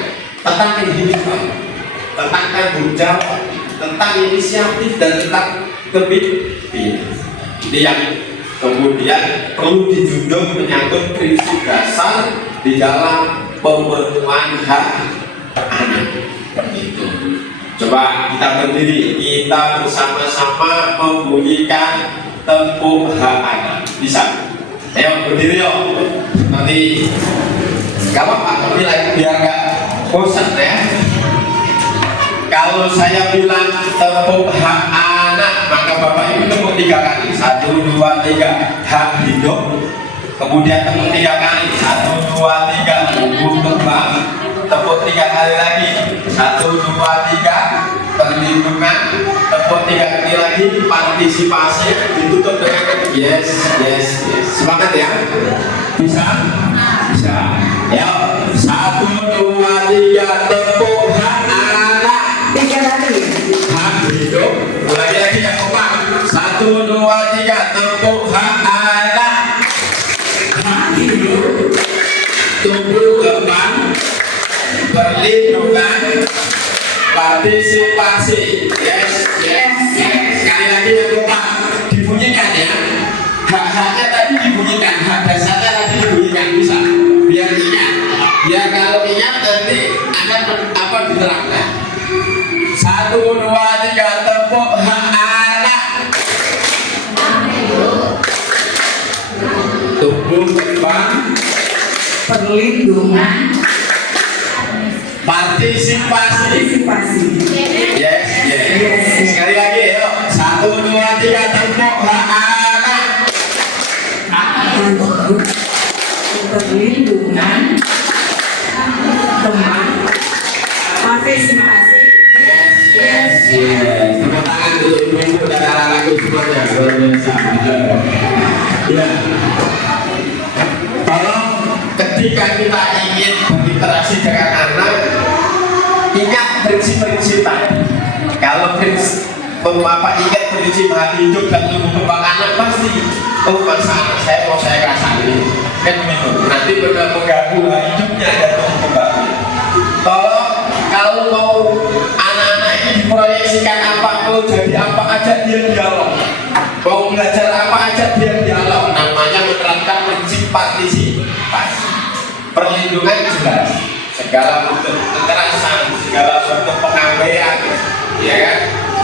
tentang kehidupan, tentang tanggung jawab, tentang inisiatif dan tentang kepemimpinan. Ini yang kemudian perlu dijunjung menyangkut prinsip dasar di dalam pemenuhan hak anak. Itu. Coba kita berdiri, kita bersama-sama membunyikan tepuk hak anak. Bisa? Ayo berdiri yuk. Seperti gak apa-apa, tapi lagi biar gak bosan ya. Kalau saya bilang tepuk hak anak, maka Bapak Ibu tepuk 3 kali. 1, 2, 3, hak hidup. Kemudian tepuk 3 kali. 1, 2, 3, tumbuh kembang. Tepuk 3 kali lagi. 1, 2, 3, perlindungan. Tepuk 3 kali lagi, partisipasi. Ditutup dengan yes. Semangat ya. Bisa? Bisa. Ya. 1, 2, 3, tepuk hak anak. 3 kali. Hak hidup. Mulai lagi yang kompak. 1, 2, 3, tepuk hak anak. Hak hidup. Tumbuh kembang. Perlindungan, partisipasi. Yes. Sekali lagi yang kompak dibunyikan ya. Hak-haknya tadi dibunyikan, hak dasarnya tadi dibunyikan. Bisa biar ingat. Biar kalau ingat nanti akan apa diterapkan. 1, 2, 3, tepuk hak anak. Tumbuh kembang, Perlindungan, partisipasi. Yes. Sekali lagi yuk. 1, 2, 3, tepuk hak anak. perlindungan, teman, partisipasi. Yes. Tepuk tangan. semuanya luar biasa. Ya, kalau ketika kita ingin berinteraksi dengan anak, ingat prinsip-prinsip tadi. Kalau ingat prinsip hati hidup dan tumbuh kembang anak, pasti masa anak saya mau saya kasih kan begitu. Nanti benar mengganggu hidupnya dan tumbuh kembangnya. Kalau mau anak-anak ini diproyeksikan apa, mau jadi apa aja dia dialog, mau belajar apa aja dia dialog. Namanya menerapkan prinsip partisipasi. Perlindungan jelas, segala bentuk kekerasan, segala bentuk pengabaian, ya kan,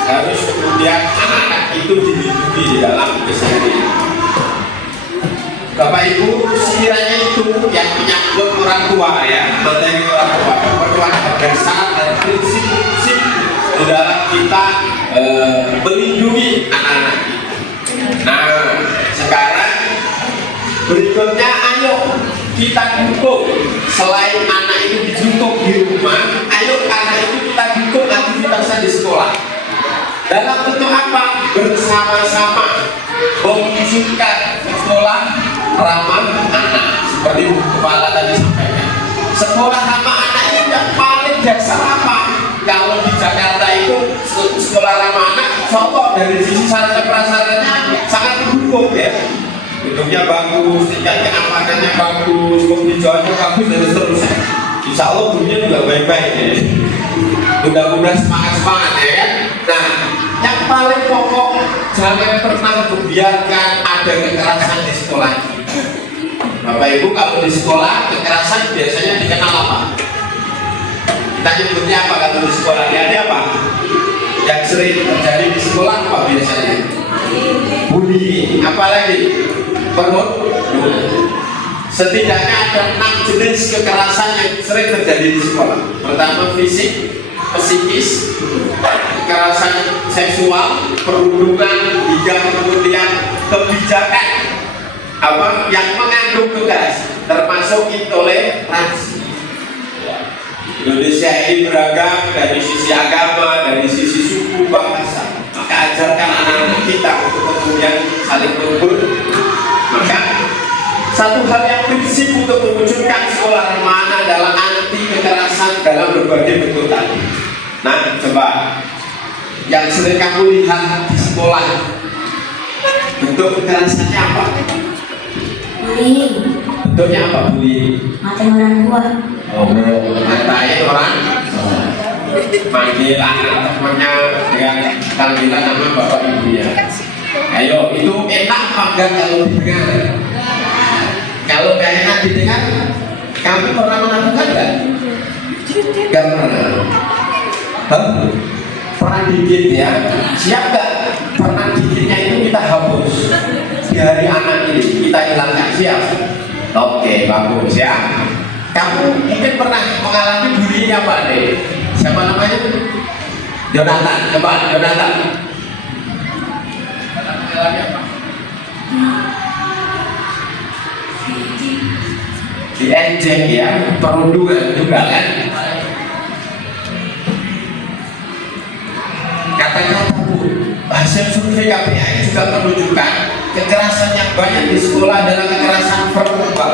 harus kemudian anak-anak itu dilindungi di dalam keseharian. Bapak Ibu, sekiranya itu yang menyangkut orang tua, ya, materi orang tua, kebutuhan dasar dan prinsip-prinsip di dalam kita melindungi anak-anak. Nah, sekarang berikutnya, ayo kita dukung. Selain anak itu didukung di rumah, ayo anak itu kita dukung aktivitasnya di sekolah. Dalam bentuk apa? Bersama-sama mewujudkan sekolah ramah anak, seperti Bu Kepala tadi sampaikan. Sekolah ramah anak itu yang paling dasar apa? Kalau di Jakarta itu sekolah ramah anak, contoh dari sisi sarana prasarannya sangat mendukung, ya. Gedungnya bagus, tingkat keamanannya bagus, penghijauannya bagus, dan seterusnya. Insya Allah gurunya juga baik-baik, ya. Mudah-mudahan semangat-semangat, ya kan? Nah, yang paling pokok, jangan pernah membiarkan ada kekerasan di sekolah. Bapak Ibu, kalau di sekolah kekerasan biasanya dikenal apa? Kita nyebutnya apa kalau di sekolah? Ada apa? Yang sering terjadi di sekolah apa biasanya? Bullying. Apalagi? Setidaknya ada 6 jenis kekerasan yang sering terjadi di sekolah. Pertama, fisik, psikis, kekerasan seksual, perundungan, hingga kemudian kebijakan yang mengandung kekerasan, termasuk intoleransi. Indonesia ini beragam dari sisi agama, dari sisi suku, bahasa. Maka ajarkan anak-anak kita untuk kemudian saling berburu. Maka satu hal yang prinsip untuk mewujudkan sekolah ramah anak adalah anti kekerasan dalam berbagai bentuk tadi. Nah, coba yang sering kamu lihat di sekolah, bentuk kekerasannya apa? Bullying. Bentuknya apa bullying? Ngatain orang tua. Ngatain orang, manggil anak temannya dengan panggilan nama bapak ibunya. Ayo, itu enak apa enggak kalau didengar? Kalau gak enak didengar, kamu pernah melakukan enggak? Gak pernah. Pernah dikit, ya? Siap gak? Pernah dikitnya itu kita hapus di hari anak ini, kita hilangkan. Siap? Oke, bagus, ya. Kamu mungkin pernah mengalami bullying apa deh? Siapa namanya? Jonathan. Coba Jonathan. Mengalami apa? Diejek, ya, perundungan juga kan? Kata-kata hasil survei KPI juga menunjukkan kekerasan yang banyak di sekolah adalah kekerasan verbal.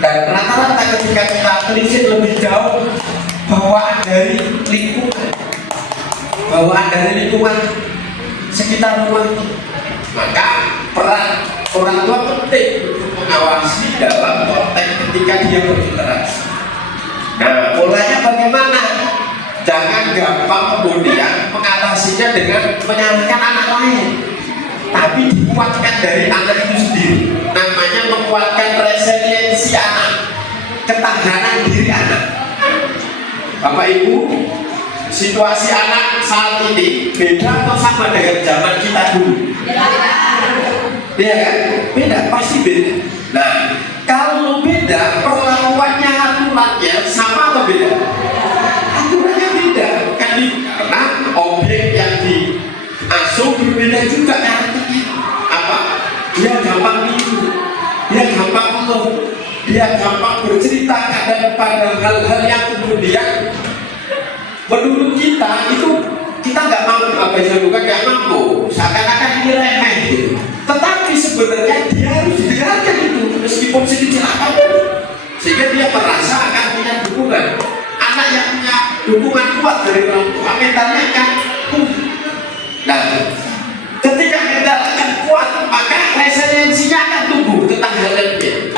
Dan rata-rata ketika kita telisik lebih jauh bawaan dari lingkungan sekitar rumah, maka peran orang tua penting untuk mengawasi dalam konteks ketika dia berinteraksi. Nah, polanya bagaimana? Jangan gampang kemudian mengatasinya dengan menyalahkan anak lain, tapi dikuatkan dari anak itu sendiri. Namanya menguatkan resiliensi anak, ketahanan diri anak. Bapak Ibu, situasi anak saat ini beda atau sama dengan zaman kita dulu? Iya kan? Beda, pasti beda. Nah, kalau beda, perlakuannya, aturannya sama atau beda? Aturannya beda, kan? Karena objek yang diasuh berbeda juga artinya. Apa? Dia gampang niru, dia gampang mengeluh, dia gampang bercerita kadang pada hal-hal yang kemudian menurut kita itu kita nggak mampu, apa yang bukan nggak mampu, seakan-akan ini merasa akan punya dukungan. Anak yang punya dukungan kuat dari orang tua, mentalnya akan kuat. Nah, ketika mental akan kuat, maka resiliensinya akan tumbuh tentang hal ini.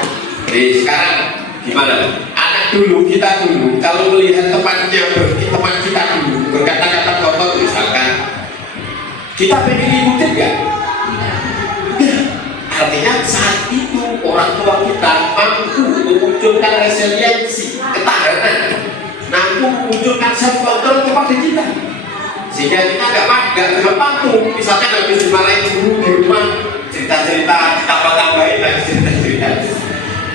Jadi sekarang gimana? Anak dulu, kita dulu, kalau melihat teman kita dulu berkata-kata kotor misalkan, kita pengen ikutin nggak? Artinya saat itu orang tua kita mampu memunculkan resiliensi, ketahanan, mampu memunculkan self control kepada kita, sehingga kita nggak mampu. Misalkan habis dimarahin guru di rumah, cerita-cerita, kita tambahin lagi cerita-cerita.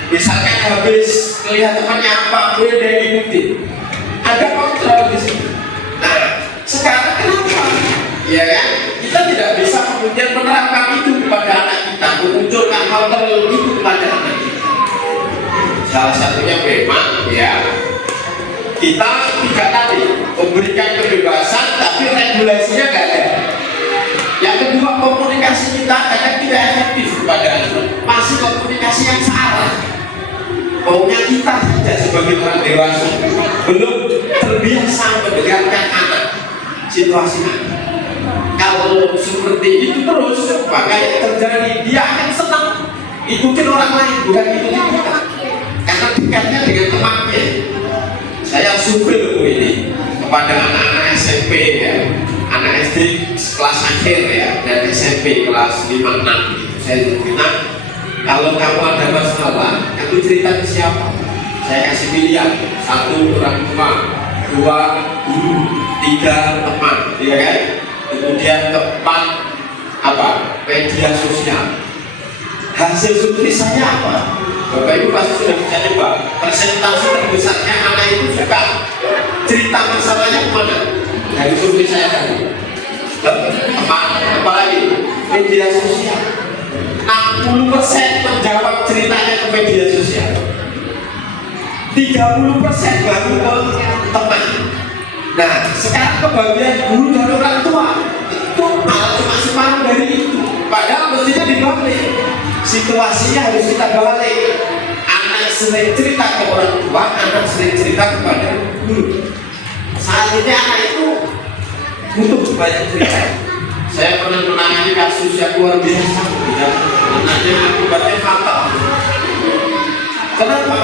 Misalkan habis melihat temannya apa, boleh dia ikutin. Ada kontrol di sini. Nah, sekarang kenapa? Ya kan? Kita tidak bisa kemudian menerapkan itu kepada anak kita, memunculkan hal itu kepada anak kita. Salah satunya memang ya kita tidak tadi memberikan kebebasan, tapi regulasinya nggak ada. Yang kedua, komunikasi kita kadang tidak efektif kepada anak. Masih komunikasi yang salah. Maunya kita saja sebagai orang dewasa belum terbiasa mendengarkan anak, situasi anak. Kalau seperti itu terus, maka yang terjadi dia akan senang ikutin orang lain, bukan ikutin kita. Karena dekatnya dengan temannya. Saya survei ini kepada anak-anak SMP ya, anak SD kelas akhir ya, dan SMP kelas 5-6. Saya bilang, kalau kamu ada masalah, kamu cerita ke siapa? Saya kasih pilihan, 1 orang tua, 2 guru, 3 teman, ya kan? Kemudian keempat apa? Media sosial. Hasil survei saya apa? Bapak Ibu pasti sudah bisa coba. Persentase terbesarnya anak itu suka cerita masalahnya kemana? Dari survei saya tadi. Teman, apalagi media sosial. 60% menjawab ceritanya ke media sosial. 30% baru ke teman. Nah, sekarang kebagian guru dan orang tua itu malah cuma separuh dari itu. Padahal mestinya dibalik. Situasinya harus kita balik. Anak sering cerita ke orang tua, anak sering cerita kepada guru. Saat ini anak itu butuh banyak cerita. Saya pernah menangani kasus yang luar biasa. Anaknya akibatnya fatal. Kenapa?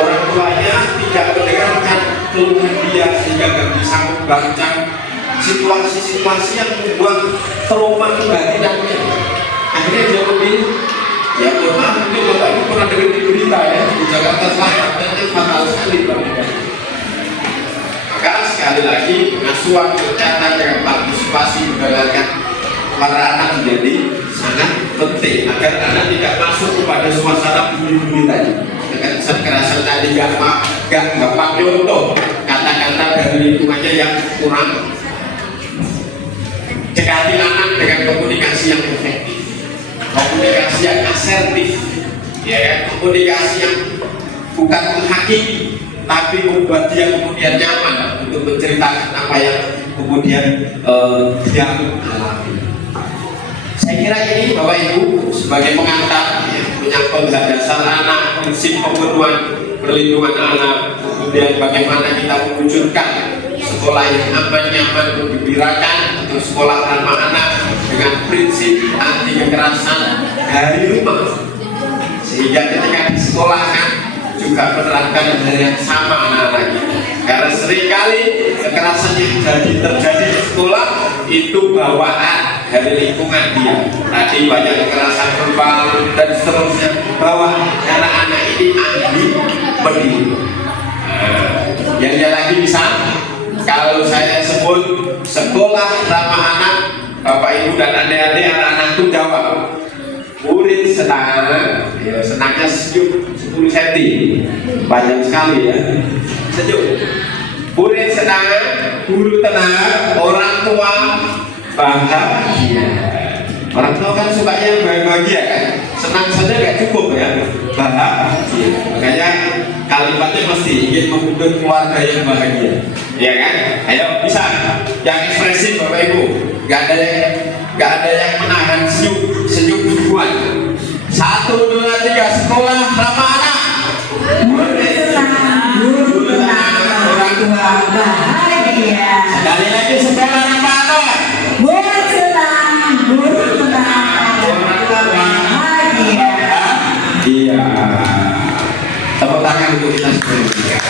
Orang tuanya tidak mendengarkan keluhan dia sehingga nggak bisa membaca situasi-situasi yang membuat trauma kebatinannya. Akhirnya dia memilih, ya mohon maaf, mungkin Bapak Ibu pernah dengar di berita ya, di Jakarta Selatan, dan fatal sekali Bapak. Maka sekali lagi pengasuhan berkaitan dengan partisipasi mendengarkan para anak menjadi sangat penting agar anak tidak masuk kepada suasana bully-bully tadi. Kekerasan tadi gak pakai contoh kata-kata dari lingkungannya yang kurang. Dekati anak dengan komunikasi yang efektif, komunikasi yang asertif, ya, komunikasi yang bukan menghakimi tapi membuat dia kemudian nyaman untuk menceritakan apa yang kemudian dia alami. Saya kira ini Bapak Ibu sebagai pengantar ya, menyangkut hak dasar anak, prinsip pemenuhan perlindungan anak, kemudian bagaimana kita mewujudkan sekolah yang aman, nyaman, menggembirakan atau sekolah ramah anak dengan prinsip anti kekerasan dari rumah, sehingga ketika di sekolah juga menerapkan hal yang sama anak-anak kita. Karena seringkali kekerasan yang terjadi di sekolah itu bawaan dari lingkungan dia. Tadi banyak kekerasan verbal dan seterusnya bawaan karena anak ini ahli mendidik. Yang dia lagi bisa, kalau saya sebut sekolah ramah anak, Bapak Ibu dan adik-adik anak-anak itu jawab. Murid senang, ya, senangnya sejuk 10 cm, banyak sekali ya, sejuk. Murid senang, guru tenang, orang tua bahagia. Orang tua kan sukanya bahagia kan, senang saja nggak cukup ya, bahagia. Makanya kalimatnya mesti ingin membentuk keluarga yang bahagia, ya kan? Ayo bisa, yang ekspresif Bapak Ibu, nggak ada yang menahan senyum duluan. 1, 2, 3, sekolah ramah anak. bahagia. Sekali lagi sekolah apa-apa? Guru tenang, bahagia. Iya. Tepuk tangan untuk kita semua.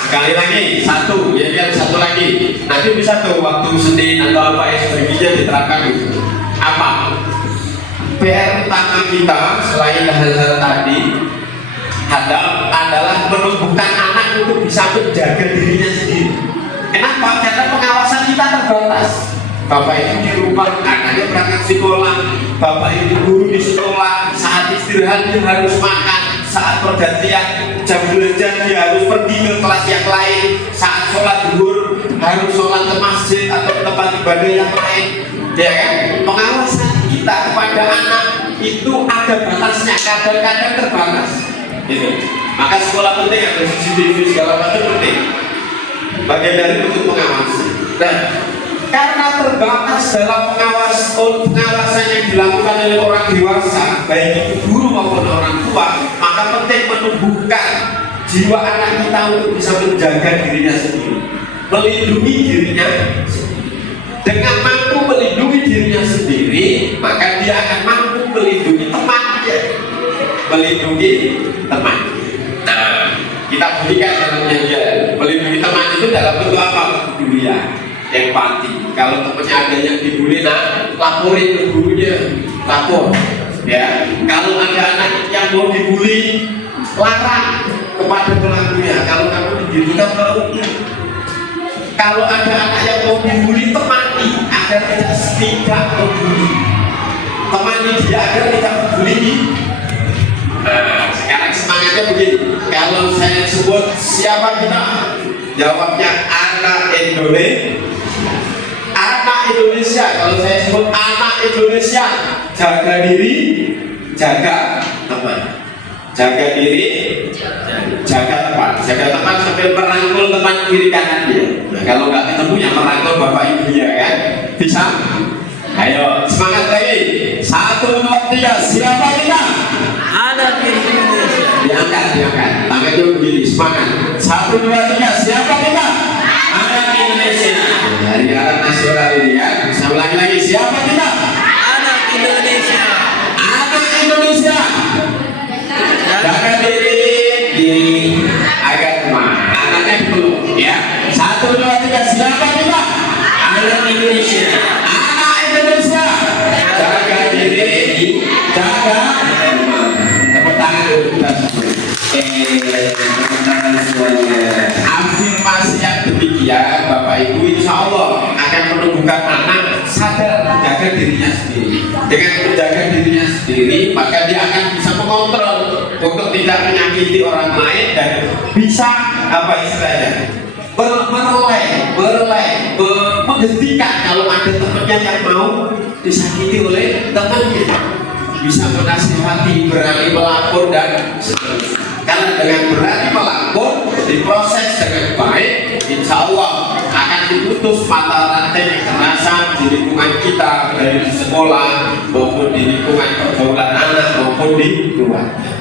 Sekali lagi, satu, ya kan satu lagi. Nanti bisa tuh waktu Senin atau apa SPG-nya diterapkan gitu. Apa? PR utama kita selain hal-hal tadi adalah menumbuhkan anak untuk bisa menjaga dirinya sendiri. Kenapa? Karena pengawasan kita terbatas. Bapak itu di rumah, anaknya berangkat sekolah, bapak itu guru di sekolah, saat istirahat dia harus makan, saat pergantian jam belajar dia harus pergi ke kelas yang lain, saat sholat zuhur harus sholat ke masjid atau ke tempat ibadah yang lain, ya kan? Pengawasan kita kepada anak itu ada batasnya, kadang-kadang terbatas. Gitu. Maka sekolah penting, ada CCTV segala macam penting. Bagian dari bentuk pengawasan. Nah, karena terbatas dalam pengawasan yang dilakukan oleh orang dewasa, baik itu guru maupun orang tua, maka penting menumbuhkan jiwa anak kita untuk bisa menjaga dirinya sendiri, melindungi dirinya sendiri. Dengan mampu melindungi dirinya sendiri, maka dia akan mampu melindungi temannya, melindungi teman. Nah, kita berikan dalam nyanyian melindungi teman itu dalam bentuk apa? Kepedulian, empati. Kalau temannya ada yang dibully, nah laporin ke gurunya, lapor. Ya, kalau ada anak yang mau dibully, larang kepada pelakunya. Kalau kamu digitukan maunya. Kalau ada anak yang mau dibully, temani agar tidak membuli. Temani dia agar tidak membuli. Nah, sekarang semangatnya begini. Kalau saya sebut siapa kita, jawabnya anak Indonesia. Anak Indonesia. Kalau saya sebut anak Indonesia, jaga diri, jaga teman. Jaga diri, jaga teman. Jaga teman sambil merangkul teman kiri kanan dia. Nah, kalau nggak ketemu ya merangkul bapak ibu dia kan, bisa. Ayo semangat lagi. 1, 2, 3. Siapa kita? Anak Indonesia. Diangkat. Tangannya begini, semangat. 1, 2, 3. Siapa kita? Anak Indonesia. Dari arah nasional ini ya. Bisa ulangi lagi. Siapa kita? Anak Indonesia. Anak Indonesia. Jaga diri, agar teman. Anaknya belum ya. 1, 2, 3. Siapa kita? Anak Indonesia. Anak Indonesia. Jaga diri, jaga teman. Tepuk tangan dulu kita semua. Tepuk tangan semuanya. Afirmasi yang demikian Bapak Ibu insya Allah akan menumbuhkan anak sadar menjaga dirinya sendiri. Dengan menjaga dirinya sendiri maka dia akan bisa mengontrol untuk tidak menyakiti orang lain dan bisa apa istilahnya menghentikan kalau ada temannya yang mau disakiti oleh temannya, bisa menasihati, berani melapor dan seterusnya. Karena dengan berani melapor diproses dengan baik, insya Allah akan diputus mata rantai kekerasan di lingkungan kita, dari di sekolah maupun di lingkungan pergaulan anak maupun di keluarga.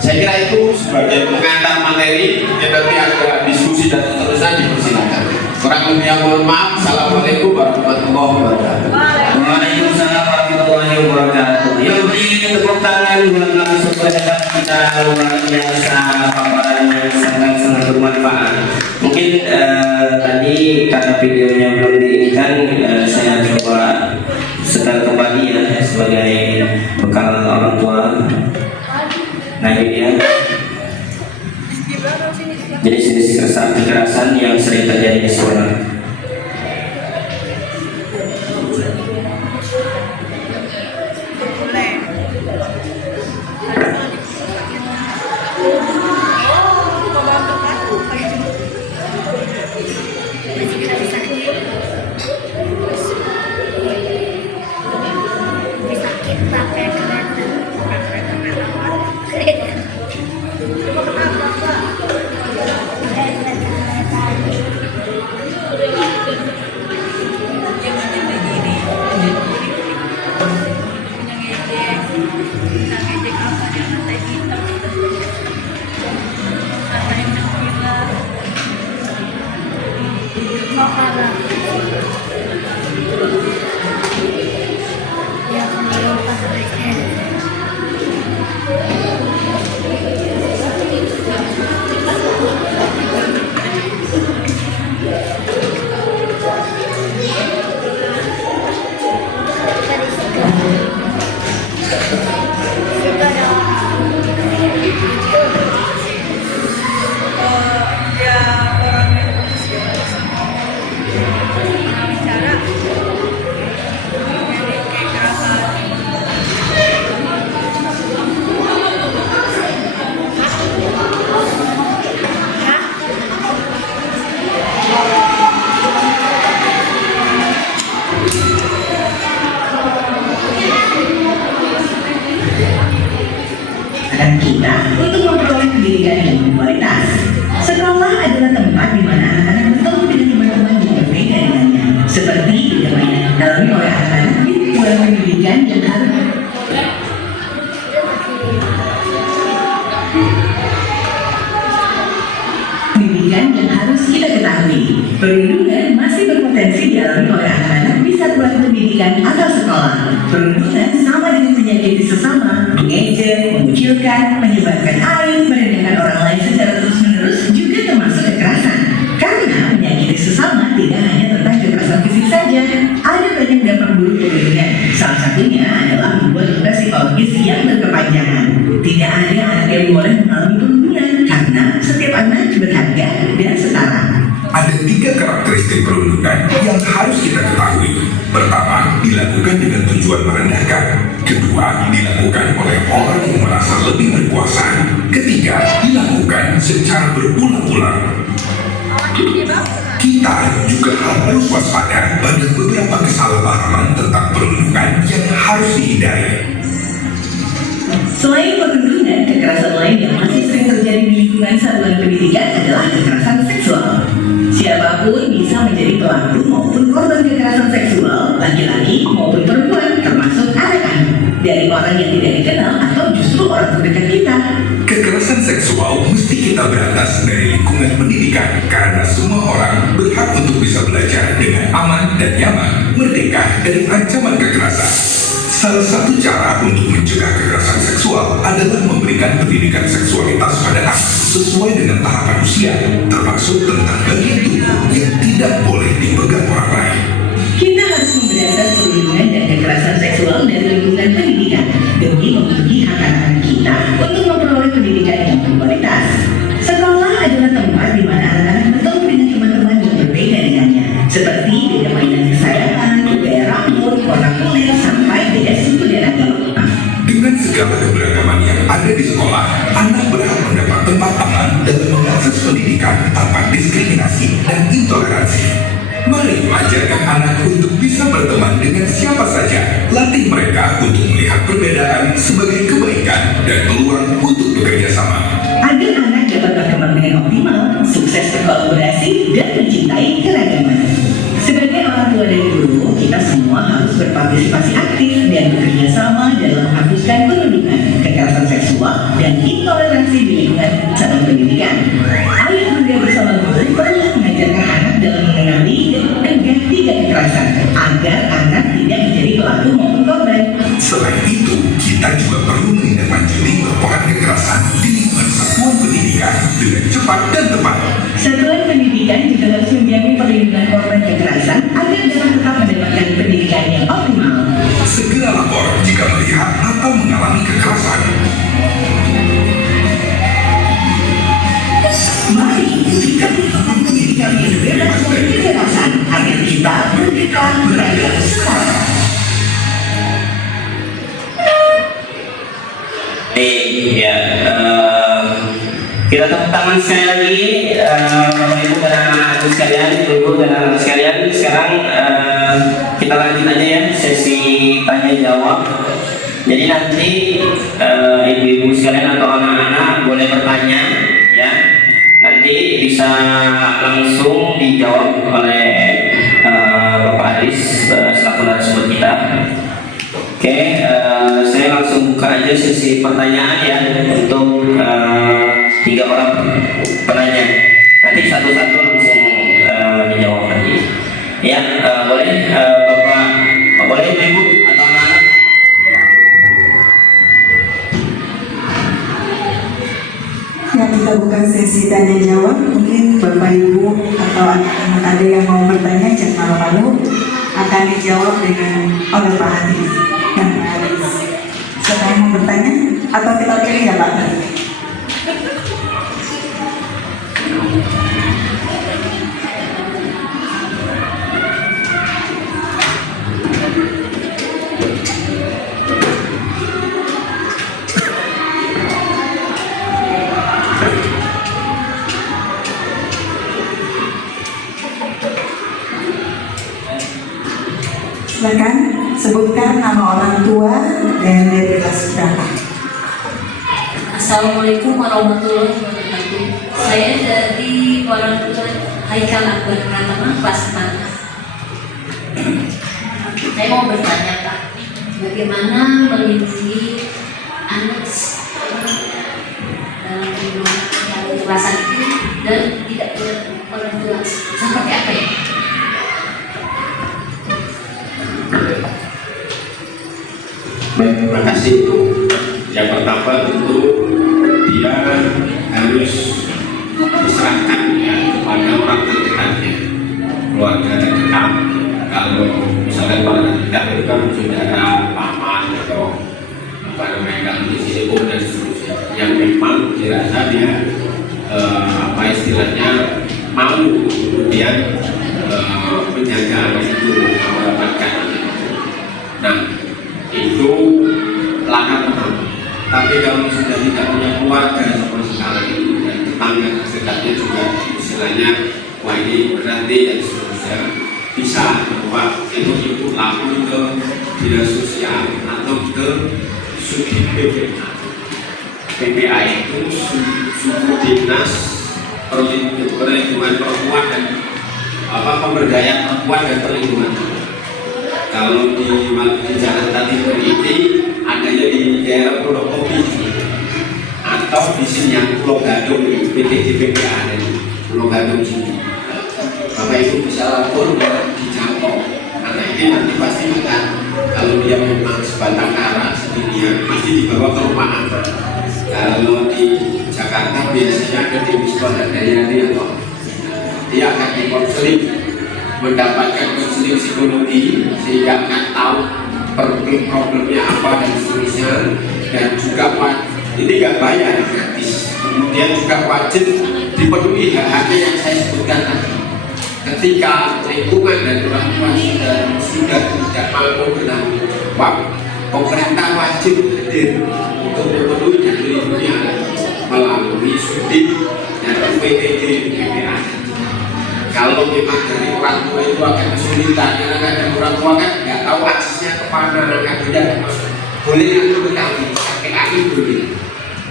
Saya kira itu sebagai pengantar materi yang nanti ada diskusi dan seterusnya dipersilakan. Kurang lebih mohon maaf. Assalamualaikum warahmatullahi wabarakatuh. Waalaikumsalam warahmatullahi wabarakatuh. Yuk beri tepuk tangan buat supaya kita luar biasa paparan yang sangat bermanfaat. Mungkin tadi karena videonya belum diinginkan, saya coba setel kembali ya sebagai bekal orang tua. Nah ini dia jenis-jenis kekerasan yang sering terjadi di sekolah. Pendidikan yang harus kita ketahui, perundungan masih berpotensi dialami oleh anak-anak di satuan pendidikan atau sekolah. Perundungan sama dengan menyakiti sesama, mengejek, mengucilkan, menyebarkan aib, merendahkan orang lain secara terus-menerus juga termasuk kekerasan. Karena menyakiti sesama tidak hanya tentang kekerasan fisik saja, ada banyak dampak buruk perundungan. Salah satunya adalah membuat luka psikologis yang berkepanjangan. Tidak ada anak yang boleh mengalami perundungan karena setiap anak berharga dan setara. Ada 3 karakteristik perundungan yang harus kita ketahui. Pertama, dilakukan dengan tujuan merendahkan. Kedua, dilakukan oleh orang yang merasa lebih berkuasa. Ketiga, dilakukan secara berulang-ulang. Kita juga harus waspada pada beberapa kesalahpahaman tentang perundungan yang harus dihindari. Selain perundungan, kekerasan lain yang masih sering terjadi di lingkungan satuan pendidikan adalah kekerasan seksual. Siapapun bisa menjadi pelaku maupun korban kekerasan seksual, laki-laki maupun perempuan, termasuk anak-anak, dari orang yang tidak dikenal atau justru orang terdekat kita. Kekerasan seksual mesti kita berantas dari lingkungan pendidikan karena semua orang berhak untuk bisa belajar dengan aman dan nyaman, merdeka dari ancaman kekerasan. Salah satu cara untuk mencegah kekerasan seksual adalah memberikan pendidikan seksualitas pada anak sesuai dengan tahapan usia, termasuk tentang bagian tubuh yang tidak boleh dipegang orang lain. Kita harus memberantas perundungan dan kekerasan seksual dari lingkungan pendidikan demi memenuhi hak anak-anak kita untuk memperoleh pendidikan yang berkualitas. Sekolah adalah tempat di mana anak-anak bertemu dengan teman-teman yang berbeda dengannya, seperti beda mainan kesayangan, gaya rambut, warna kulit, sampai beda suku dan agama. Dengan segala keberagaman yang ada di sekolah, anak berhak mendapat tempat aman dalam mengakses pendidikan tanpa diskriminasi dan intoleransi. Mari ajarkan anak untuk bisa berteman dengan siapa saja. Latih mereka untuk melihat perbedaan sebagai kebaikan dan peluang untuk bekerja sama. Agar anak dapat berkembang dengan optimal, sukses berkolaborasi, dan mencintai keragaman. Sebagai orang tua dan guru, kita semua harus berpartisipasi aktif dan bekerja sama dalam menghapuskan perundungan, kekerasan seksual, dan intoleransi di lingkungan satuan pendidikan. Ayah bunda bersama guru perlu mengajarkan anak dalam mengenali dan mencegah 3 kekerasan, agar anak tidak menjadi pelaku maupun korban. Selain itu, kita juga perlu menindaklanjuti laporan kekerasan di lingkungan satuan pendidikan dengan cepat dan tepat. Satuan pendidikan juga harus menjamin perlindungan korban kekerasan agar dapat tetap mendapatkan pendidikan yang optimal. Segera lapor jika melihat atau mengalami kekerasan. Mari wujudkan lingkungan pendidikan yang bebas dari kekerasan agar kita merdeka beragam setara. Ya, kita tepuk tangan sekali lagi, Bapak Ibu dan anak-anakku sekalian, Ibu dan anak sekalian. Sekarang kita lanjut aja ya sesi tanya jawab. Jadi nanti ibu-ibu sekalian atau anak-anak boleh bertanya, ya. Nanti bisa langsung dijawab oleh Bapak Aris selaku narasumber kita. Oke, saya langsung buka aja sesi pertanyaan ya untuk 3 orang penanya. Nanti satu-satu langsung dijawab lagi. Ya, boleh Bapak, boleh Ibu atau anak-anak? Ya, kita buka sesi tanya jawab. Mungkin Bapak Ibu atau anak-anak ada yang mau bertanya, jangan malu-malu, akan dijawab oleh Pak Haris. Siapa yang mau bertanya? Atau kita pilih ya Pak? Silakan sebutkan nama orang tua dan dari kelas berapa. Assalamualaikum warahmatullahi wabarakatuh. Saya dari orang tua Haikal Akbar Pratama kelas 4. Saya mau bertanya Pak, bagaimana melindungi anak dalam lingkungan yang kekerasan itu dan tidak punya orang tua. Seperti apa ya? Baik, terima kasih. Yang pertama tentu dia harus diserahkan ya kepada orang terdekatnya, keluarga terdekat. Kalau misalkan pada tidak itu kan saudara, paman atau apa namanya kalau di sini dan seterusnya, yang memang dirasa dia apa istilahnya mau kemudian menjaga anak itu mendapatkan. Nah, itu langkah pertama. Tapi kalau sudah tidak punya keluarga sama sekali dan tetangga terdekatnya juga istilahnya wah ini berarti dan seterusnya, bisa bahwa ibu lapor ke dinas sosial atau ke Sudin PPA. PPA itu suku dinas perlindungan perempuan dan pemberdayaan perempuan dan perlindungan. Kalau di Jakarta Timur ini adanya di daerah Purwokerto atau di sini yang Pulau Gadung, PT PPA ada di Pulau Gadung sini. Bapak Ibu bisa lapor dijangkau. Karena ini nanti pasti akan, kalau dia memang sebatang kara sendirian, pasti dibawa ke rumah anak. Kalau di Jakarta biasanya ada di Wisma dan Dayani atau dia akan dikonseling, mendapatkan konseling psikologi sehingga akan tahu problemnya apa dan seterusnya, dan juga ini nggak bayar, gratis. Kemudian juga wajib dipenuhi hak-haknya yang saya sebutkan tadi. Ketika lingkungan dan orang tua sudah tidak mampu bertanggung jawab, pemerintah wajib hadir untuk memenuhi dan melindungi anak melalui Sudin dan PPD PPA. Kalau memang dari orang tua itu akan kesulitan, karena kadang orang tua kan nggak tahu aksesnya kemana, akhirnya boleh ngatur ke kami, KPAI boleh.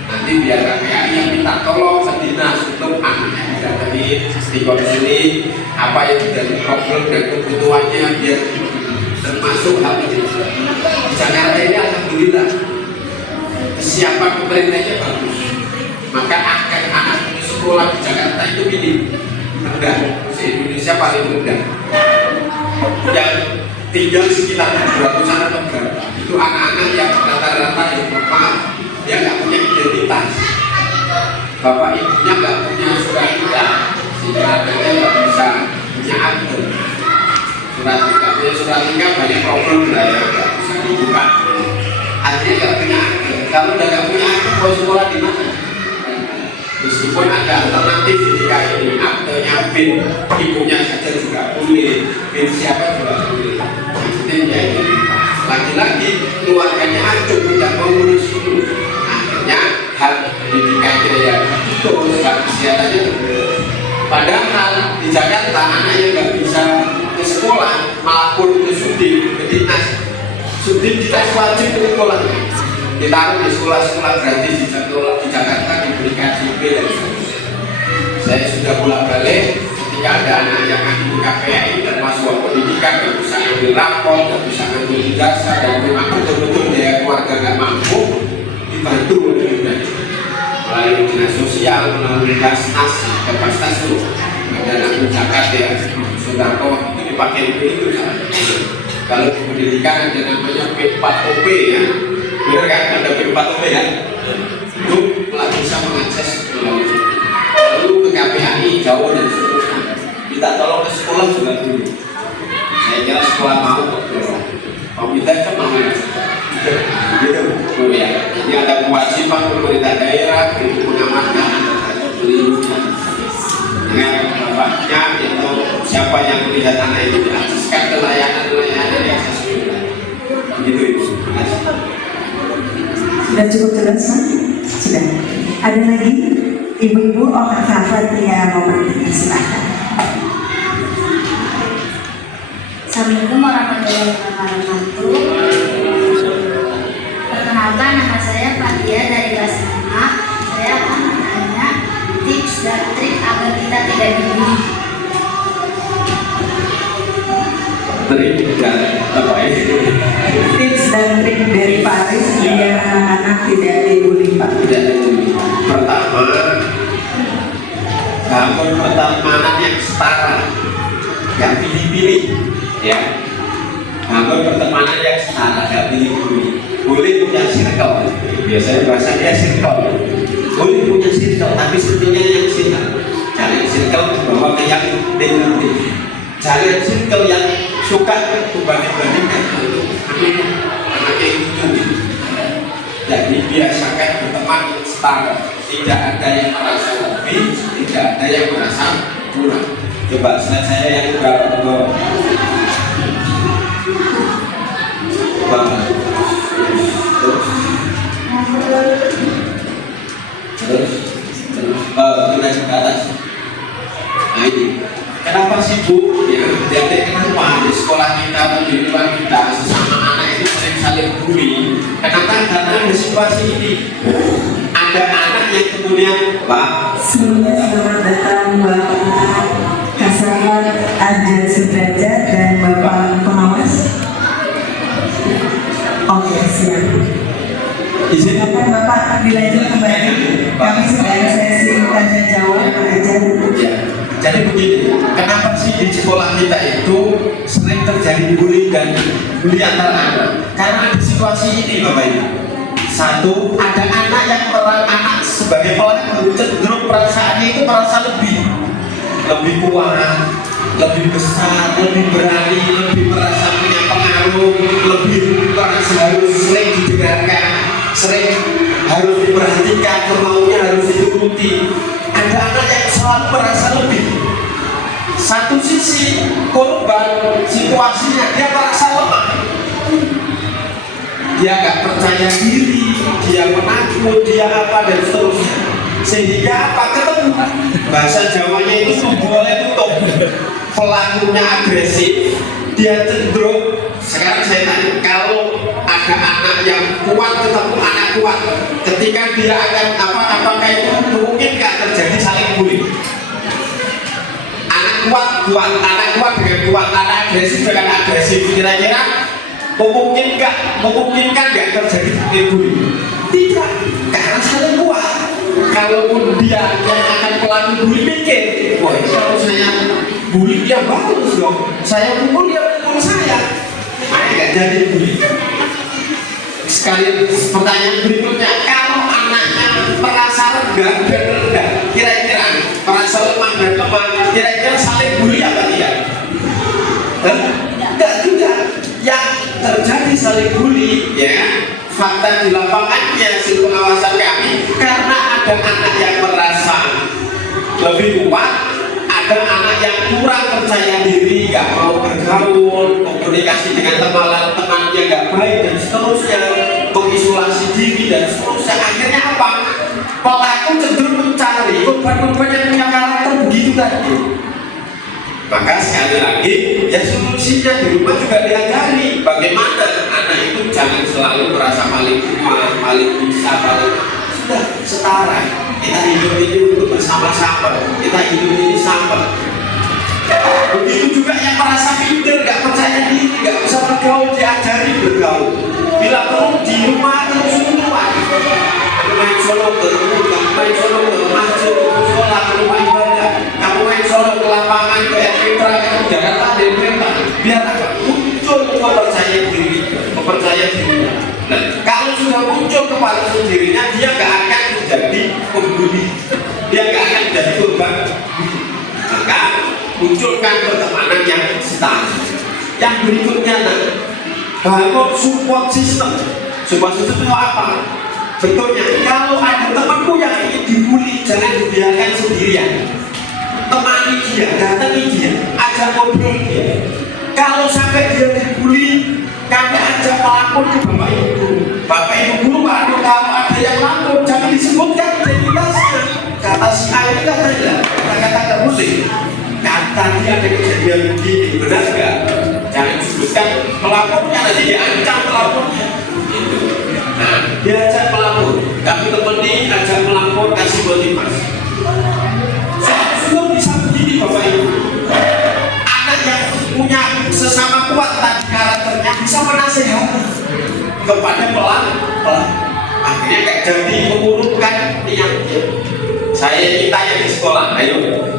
Nanti biar KPAI yang minta tolong ke dinas untuk anaknya didatangi, dikonseling apa yang menjadi problem dan kebutuhannya biar termasuk hal ini. Di Jakarta ini alhamdulillah kesiapan pemerintahnya bagus, maka angka anak sekolah di Jakarta itu minim, rendah, se-Indonesia paling rendah. Yang tinggal sekitar 200-an atau berapa itu anak-anak yang rata-rata yang maaf dia nggak punya identitas, bapak ibunya nggak punya surat nikah sehingga anaknya nggak bisa punya akte. Nggak punya surat nikah banyak problem lah ya, nggak bisa dibuka, akhirnya nggak punya akte. Kalau udah nggak punya akte mau sekolah di mana? Meskipun ada alternatif ketika ini aktenya bin ibunya saja juga boleh, bin siapa juga boleh. Intinya itu lagi-lagi keluarganya hancur, tidak mau ngurus itu. Akhirnya hak pendidikannya ya itu hak kesehatannya terus. Padahal di Jakarta anaknya nggak bisa ke sekolah, maupun ke Sudin, ke dinas. Sudin dinas wajib ke sekolah. Ditaruh di sekolah-sekolah gratis di Jakarta diberikan CP dan sebagainya. Saya sudah bolak-balik ketika ada anak yang di KPAI termasuk pendidikan nggak bisa ngambil rapor, nggak bisa ngambil ijazah, dan memang betul-betul dia keluarga nggak mampu, dibantu melalui dinas sosial, melalui Basnas, ke Basnas itu ada anak Jakarta ya, Sudarto itu dipakai itu salah. Kalau di pendidikan ada namanya P4OP ya. Benar kan, ada P4OP ya, itu bisa mengakses melalui lalu ke KPAI, Jawa dan seterusnya. Minta tolong ke sekolah juga dulu. Saya kira sekolah mau kok tolong. Pemerintah kan mau gitu ya. Ini ada kewajiban pemerintah daerah untuk mengamankan terhadap pelindungan dengan bapaknya atau siapa yang melihat anak itu diakseskan ke layanan-layanan yang sesuai. Begitu itu. Terima kasih. Sudah cukup jelas, Pak? Sudah. Ada lagi ibu-ibu Kak Fatia mau bertanya, silakan. Assalamualaikum warahmatullahi wabarakatuh. Perkenalkan, nama saya Fatia dari kelas 5. Saya akan bertanya tips dan trik agar kita tidak dibully. Trik dan apa ya? Tips dan trik Faris biar anak-anak tidak dibully Pak? Tidak dibully. Pertama, bangun pertemanan yang setara, yang pilih-pilih, ya. Bangun pertemanan yang setara, yang pilih-pilih. Boleh punya circle, biasanya bahasa dia circle. Boleh punya circle, tapi sebetulnya yang circle. Jangan circle dibawa ke yang negatif. Jangan circle yang suka banding-bandingkan anak itu. Jadi biasakan berteman setara. Tidak ada yang merasa lebih, tidak ada yang merasa kurang. Coba slide saya yang berapa bawah. Terus kita ke atas. Nah ini, kenapa sih Bu? Ya, jadi kenapa di sekolah kita atau di luar kita sesama anak itu sering saling bully? Kenapa? Karena ada situasi ini. Ada anak yang kemudian Pak. Sebelumnya selamat datang Bapak Kasar Ajar Sudrajat dan Bapak Pengawas. Oke, siap. Silakan Bapak dilanjut kembali. Kami sudah ada sesi tanya jawab aja. Ya. Jadi begini, kenapa sih di sekolah kita itu sering terjadi bullying dan bully antar anak? Karena di situasi ini Bapak Ibu. Satu, ada anak yang anak sebagai pelaku cenderung perasaannya itu merasa lebih kuat, lebih besar, lebih berani, lebih merasa punya pengaruh, lebih merasa harus sering didengarkan, sering harus diperhatikan, kemaunya harus dituruti. Ada anak yang selalu merasa lebih. Satu sisi korban situasinya dia merasa lemah, dia nggak percaya diri, dia menakut, dia apa dan seterusnya. Sehingga apa ketemu bahasa Jawanya itu boleh tutup. Pelakunya agresif, dia cenderung. Sekarang saya tanya, kalau ada anak yang kuat ketemu anak kuat, ketika dia akan apakah itu mungkin nggak terjadi saling bully? Anak kuat, anak kuat dengan kuat, anak agresif dengan agresif, kira-kira memungkinkan nggak terjadi bully? Tidak, karena saling kuat. Kalaupun dia yang akan pelaku bully mikir, wah kalau saya bully dia bagus dong, saya pukul dia pukul saya, makanya nggak jadi bully. Sekali pertanyaan berikutnya, kalau anaknya merasa rendah, kira-kira merasa lemah dan lemah, kira-kira saling bully apa tidak? Enggak juga. Yang terjadi saling bully, ya fakta di lapangannya hasil pengawasan kami, karena ada anak yang merasa lebih kuat, ada anak yang kurang percaya diri, nggak mau bergaul, komunikasi dengan teman-temannya nggak baik dan seterusnya, mengisolasi diri dan seterusnya. Akhirnya apa? Pelaku cenderung mencari korban-korban yang punya karakter begitu tadi. Maka sekali lagi, ya solusinya di rumah juga diajari bagaimana anak itu jangan selalu merasa paling kuat, paling bisa, paling sudah setara. Kita hidup ini untuk bersama-sama, kita hidup ini sama. Begitu juga yang merasa minder, nggak percaya diri, nggak bisa bergaul, diajari bergaul. Bila perlu di rumah terus keluar. Kamu main solo ke rumah, kamu main solo ke masjid, ke sekolah, ke rumah ibadah. Kamu main solo ke lapangan, ke Edwitra, ke Jakarta, dari kereta. Biar apa? Muncul kepercayaan diri, kepercayaan dirinya. Nah, kalau sudah muncul kepercayaan dirinya, dia nggak akan menjadi pembuli, dia nggak akan menjadi korban. Maka munculkan pertemanan yang setara. Yang berikutnya, bangun support system. Support system itu apa? Bentuknya, kalau ada temanku yang ingin dibully, jangan dibiarkan sendirian. Temani dia, datangi dia, ajak ngobrol dia. Kalau sampai dia dibully, kami ajak melapor ke bapak ibu. Bapak ibu guru, kalau ada yang lapor, jangan disebutkan identitasnya. Kata si A ini katanya, kata-kata terbully. Kata dia ada kejadian begini, benar nggak? Jangan disebutkan pelapornya, nanti diancam pelapornya. Nah, diajak melapor, kami temani, ajak melapor, kasih motivasi. Sudah bisa begini Bapak Ibu. Anak yang punya sesama kuat tadi karakternya bisa menasehati kepada pelaku. Akhirnya gak jadi mengurutkan niat dia. Saya ditanya di sekolah, ayo,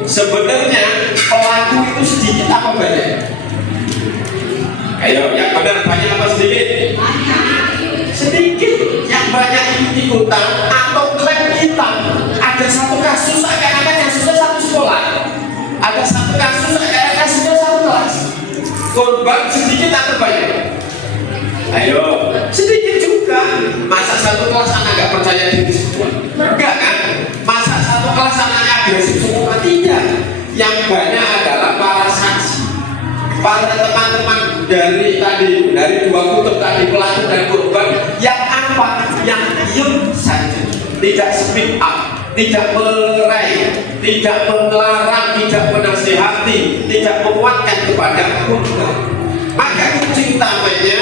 sebenarnya pelaku itu sedikit apa banyak? Ayo, yang benar banyak apa sedikit? Sedikit. Yang banyak ikut-ikutan atau klaim kita. Ada satu kasus akan-akan kasusnya satu sekolah. Ada satu kasus akan-akan kasusnya satu kelas. Korban sedikit atau banyak? Ayo, sedikit juga. Masa satu kelas anak gak percaya diri semua? Enggak kan? Masa satu kelas anaknya agresif semua? Tidak. Yang banyak adalah para saksi, para teman-teman dari dua kutub tadi, pelaku dan korban, yang apa? Yang diam saja, tidak speak up, tidak melerai, tidak melarang, tidak menasihati, tidak menguatkan kepada korban. Maka kunci utamanya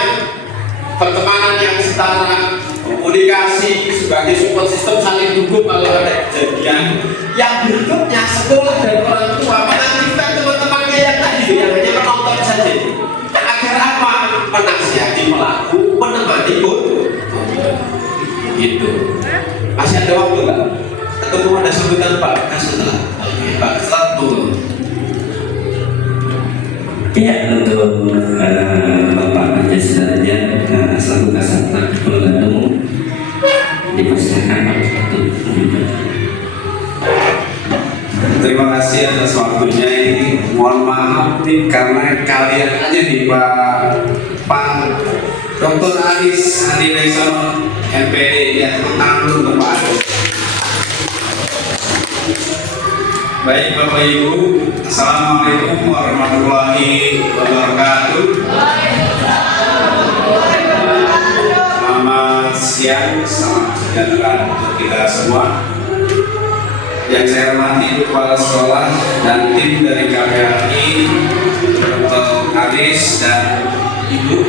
pertemanan yang setara, komunikasi sebagai support system, saling dukung kalau ada kejadian. Yang berikutnya sekolah dan orang tua menaktifkan teman-temannya yang tadi yang hanya menonton saja. Agar apa? Menasihati pelaku, menemani korban. Gitu. Masih ada waktu nggak? Atau mau ada sambutan Pak? Setelah. Oke, Pak, setelah tunggu. Ya, untuk Bapak Raja Sudarja selaku Kasatgas Bandung dipersilakan untuk menunjukkan. Terima kasih atas waktunya ini. Mohon maaf nih karena kalian aja nih Pak Dr. Aris Andi Lesono MPD yang tentang dulu Pak Aris. Baik Bapak Ibu, Assalamualaikum warahmatullahi wabarakatuh. Selamat siang, salam sejahtera untuk kita semua. Yang saya hormati kepala sekolah dan tim dari KPRI, Dr. Aris dan Ibu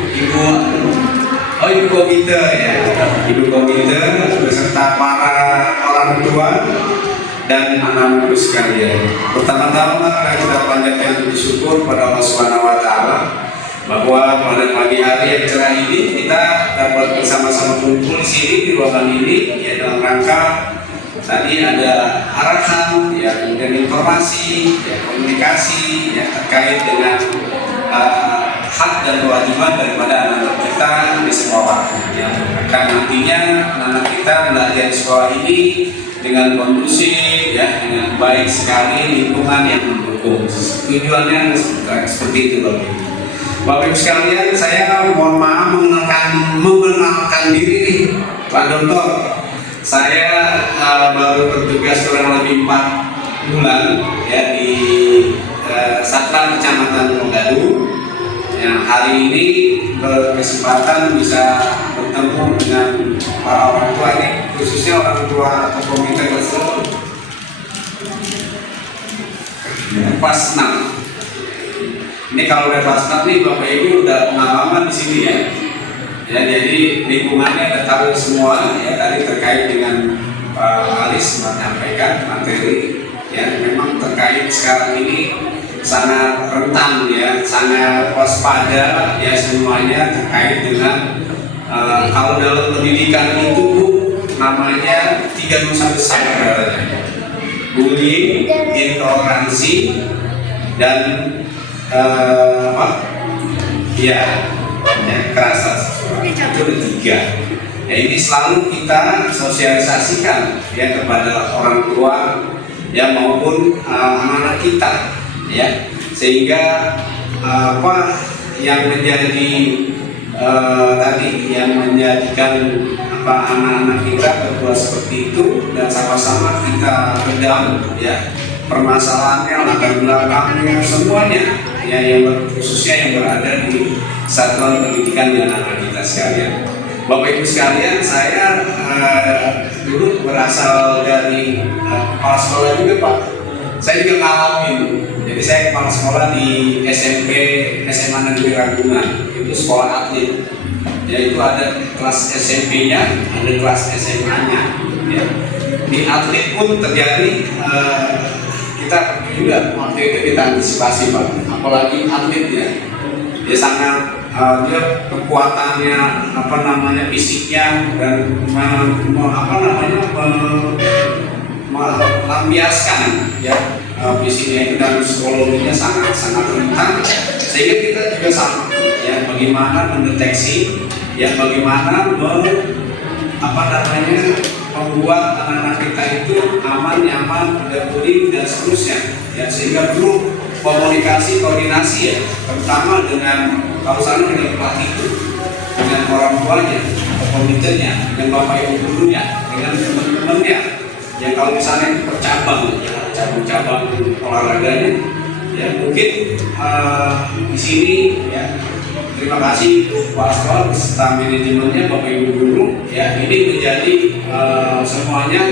komite ya, Ibu komite beserta para orang tua dan anak-anakku sekalian. Pertama-tama kita panjatkan bersyukur pada Allah Subhanahu wa taala bahwa pada pagi hari yang cerah ini kita dapat bersama-sama kumpul di sini di ruangan ini ya dalam rangka tadi ada arahan ya, kemudian informasi ya, komunikasi ya terkait dengan hak dan kewajiban daripada anak-anak kita di sekolah yang akan nantinya anak-anak kita belajar di sekolah ini dengan kondusif ya, dengan baik sekali, lingkungan yang mendukung. Tujuannya seperti itu Bapak Ibu sekalian, saya mohon maaf mengenalkan diri nih Pak Dokter. Saya baru bertugas kurang lebih 4 bulan ya di Satlan Kecamatan Penggalu. Yang hari ini berkesempatan bisa bertemu dengan para orang tua ini, khususnya orang tua atau komite kelas kelas 6. Ini kalau udah kelas 6 nih Bapak Ibu udah pengalaman di sini ya. Ya, jadi lingkungannya udah tahu semua ya, tadi terkait dengan Pak Alis menyampaikan materi ya, memang terkait sekarang ini sangat rentan ya, sangat waspada ya semuanya terkait dengan kalau dalam pendidikan itu namanya 3 dosa besar bullying, intoleransi dan kekerasan itu ada 3 ya, ini selalu kita sosialisasikan ya kepada orang tua ya maupun anak-anak kita ya, sehingga apa yang menjadi tadi yang menjadikan apa anak-anak kita berbuat seperti itu dan sama-sama kita redam ya permasalahannya, latar belakangnya semuanya ya, yang khususnya yang berada di satuan pendidikan di anak-anak kita sekalian. Bapak Ibu sekalian, saya dulu berasal dari kepala sekolah juga Pak. Saya juga ngalamin. Jadi saya kepala sekolah di SMP SMA Negeri Ragunan, itu sekolah atlet. Ya itu ada kelas SMP-nya, ada kelas SMA-nya. Ya. Di atlet pun terjadi kita juga waktu itu kita antisipasi Pak, apalagi atlet ya, dia sangat dia kekuatannya apa namanya fisiknya dan melampiaskan ya fisiknya itu dan psikologinya sangat rentan, sehingga kita juga sama ya bagaimana mendeteksi ya bagaimana membuat anak-anak kita itu aman, nyaman, tidak bullying dan seterusnya ya, sehingga perlu komunikasi koordinasi ya, terutama dengan kalau sana dengan pelatih itu, dengan orang tuanya, komiternya, dengan bapak ibu gurunya, dengan teman-temannya yang kalau misalnya itu bercabang ya, cabang-cabang olahraganya ya mungkin di sini ya. Terima kasih Pak Sekolah beserta manajemennya, Bapak Ibu Guru ya, ini menjadi semuanya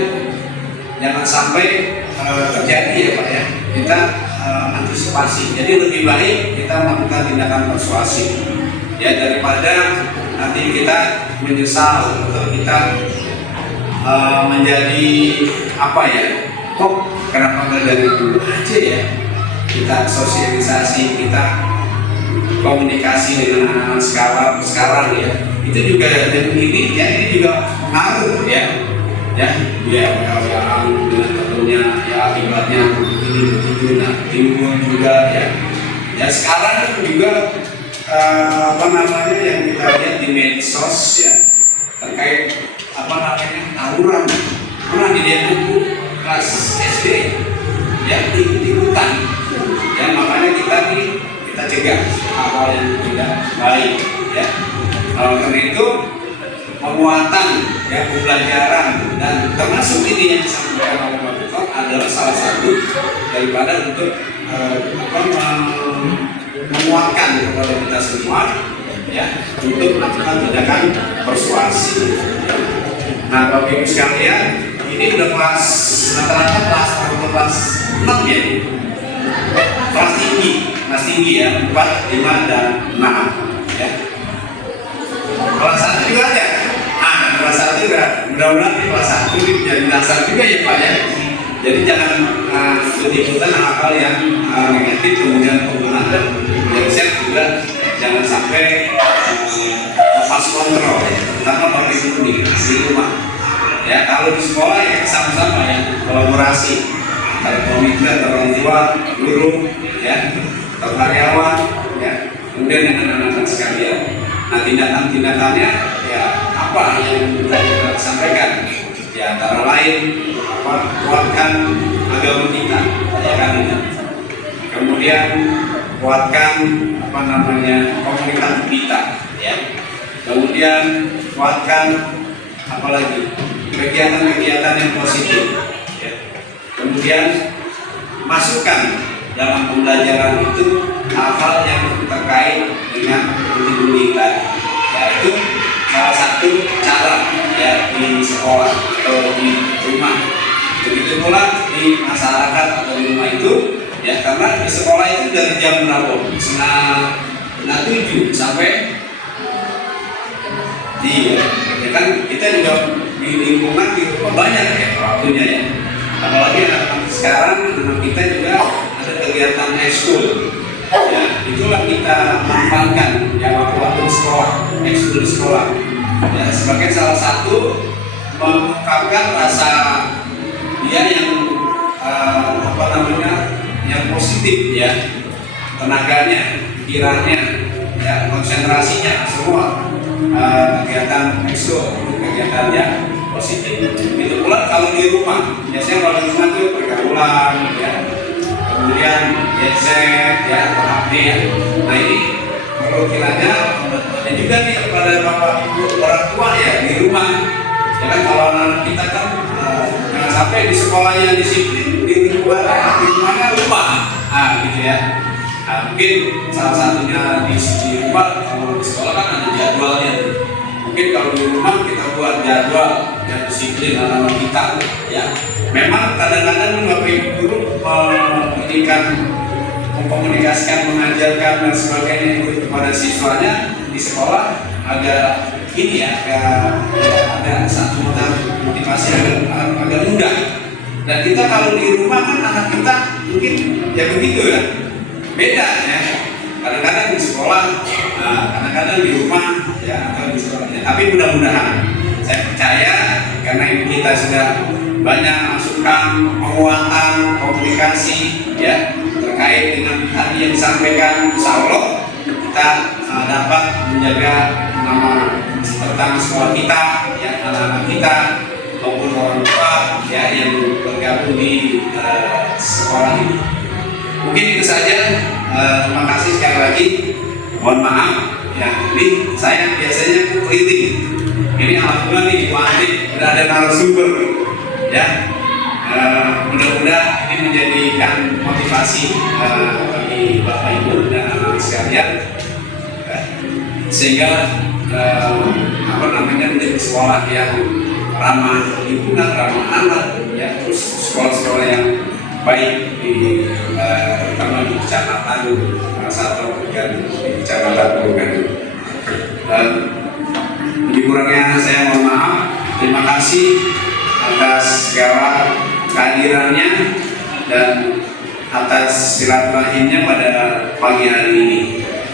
jangan sampai terjadi ya Pak ya, kita antisipasi, jadi lebih baik kita melakukan tindakan persuasif ya daripada nanti kita menyesal atau kita menjadi apa ya, kok kenapa nggak dari dulu aja ya kita sosialisasi, kita komunikasi dengan anak-anak sekarang ya, itu juga dan ini juga pengaruh ya dia dengan temennya ya akibatnya ini begitu, nah timbul juga ya sekarang juga yang kita lihat di medsos ya terkait tawuran pernah dilihat buku kelas SD ya ikut-ikutan ya, makanya kita cegah hal yang tidak baik ya. Karena itu penguatan ya pembelajaran dan termasuk ini yang disampaikan oleh Pak Dr. adalah salah satu daripada untuk menguatkan kepada kita semua ya untuk melakukan tindakan persuasi. Nah Bapak Ibu sekalian, ini udah kelas rata-rata kelas 6 ya, kelas tinggi ya, 4, 5, dan 6 ya. Kelas 1 juga ada. Kelas 1 juga mudah-mudahan di kelas 1 ini menjadi dasar juga ya Pak ya. Jadi jangan ikut-ikutan hal-hal yang negatif, kemudian penggunaan mindset juga jangan sampai lepas kontrol ya. Terutama Bapak Ibu di rumah ya. Kalau di sekolah ya sama-sama ya, kolaborasi antara komite, orang tua, guru ya, karyawan ya, kemudian dengan anak-anak sekalian. Nah tindakan-tindakannya ya apa yang kita sampaikan ya, antara lain kuatkan agama kita ya kan, kemudian kuatkan komunikasi kita ya, kemudian kuatkan apalagi kegiatan-kegiatan yang positif ya, kemudian masukkan dalam pembelajaran itu hal-hal yang terkait dengan bullying tadi, yaitu salah satu cara ya di sekolah atau di rumah, begitu pula di masyarakat atau di rumah itu ya, karena di sekolah itu dari jam berapa? Setengah 7 sampai ya kan kita juga di lingkungan di rumah banyak ya waktunya ya, apalagi anak-anak sekarang anak kita juga ada kegiatan ekskul ya, itulah kita manfaatkan ya waktu di sekolah, ekskul di sekolah ya, sebagai salah satu mengungkapkan rasa dia yang yang positif ya, tenaganya, pikirannya ya, konsentrasinya semua kegiatan ekskul, kegiatan yang positif. Itu pula kalau di rumah, biasanya kalau di rumah itu pergaulan ya, kemudian gadget ya, HP ya. Nah ini perlu kiranya dan juga nih kepada bapak ibu orang tua ya di rumah ya kan, kalau anak kita kan jangan sampai di sekolahnya disiplin, di rumahnya lupa gitu ya. Mungkin salah satunya di rumah, kalau di sekolah kan ada jadwalnya. Mungkin kalau di rumah kita buat jadwal yang disiplin anak-anak kita ya. Memang kadang-kadang Bapak Ibu guru mengkomunikasikan, mengajarkan dan sebagainya itu kepada siswanya di sekolah agak ini ya, ada satu motivasi agak mudah. Dan kita kalau di rumah kan anak kita mungkin ya begitu ya, beda ya. kadang-kadang di sekolah, kadang-kadang di rumah, ya atau di sekolah. Tapi mudah-mudahan saya percaya karena ibu kita sudah banyak masukan, penguatan, komunikasi, ya terkait dengan tadi yang disampaikan, insya Allah kita dapat menjaga nama pertama sekolah kita, ya anak-anak kita maupun orang tua ya yang bergabung di sekolah ini. Mungkin itu saja. Terima kasih sekali lagi. Mohon maaf ya, ini saya biasanya keliling. Ini alhamdulillah nih Pak Andi udah ada narasumber ya. Mudah-mudahan ini menjadikan motivasi bagi Bapak Ibu dan anak-anak sekalian, sehingga menjadi sekolah yang ramah lingkungan, ramah anak, ya terus sekolah-sekolah yang baik di terutama di Kecamatan Satu dan di Kecamatan Bukan. Lebih kurangnya saya mohon maaf. Terima kasih atas segala kehadirannya dan atas silaturahimnya pada pagi hari ini.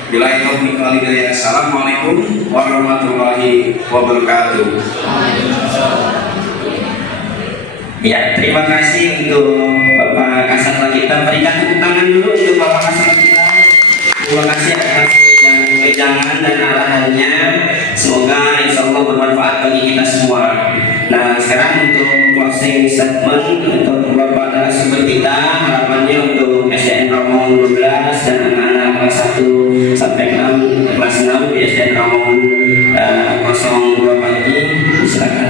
Bila itu hidayah. Assalamualaikum warahmatullahi wabarakatuh. Ya, terima kasih untuk Bapak Kasat kita. Berikan tepuk tangan dulu untuk Bapak Kasat kita. Terima kasih atas wejangan dan arahannya. Semoga insya Allah bermanfaat bagi kita semua. Nah, sekarang untuk closing statement untuk Bapak narasumber kita, harapannya untuk SDN Ramongan 12 dan anak-anak kelas 1 sampai kelas 6 di SDN Ramongan 02 pagi. Silakan.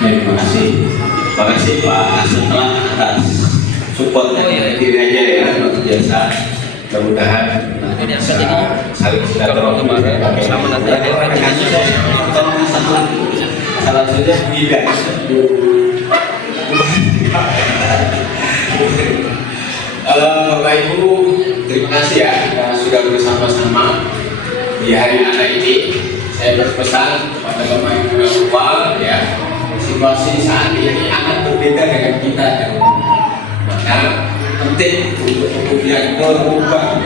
Terima kasih Pak Setelah atas supportnya kiranya ya luar biasa. Mudah-mudahan bisa saling silaturahmi. Salah saja tidak. Bapak Ibu, terima kasih ya sudah bersama-sama di hari anak ini. Saya berpesan kepada Bapak Ibu yang tua ya. Situasi saat ini akan berbeda dengan kita kan? Maka penting untuk kemudian merubah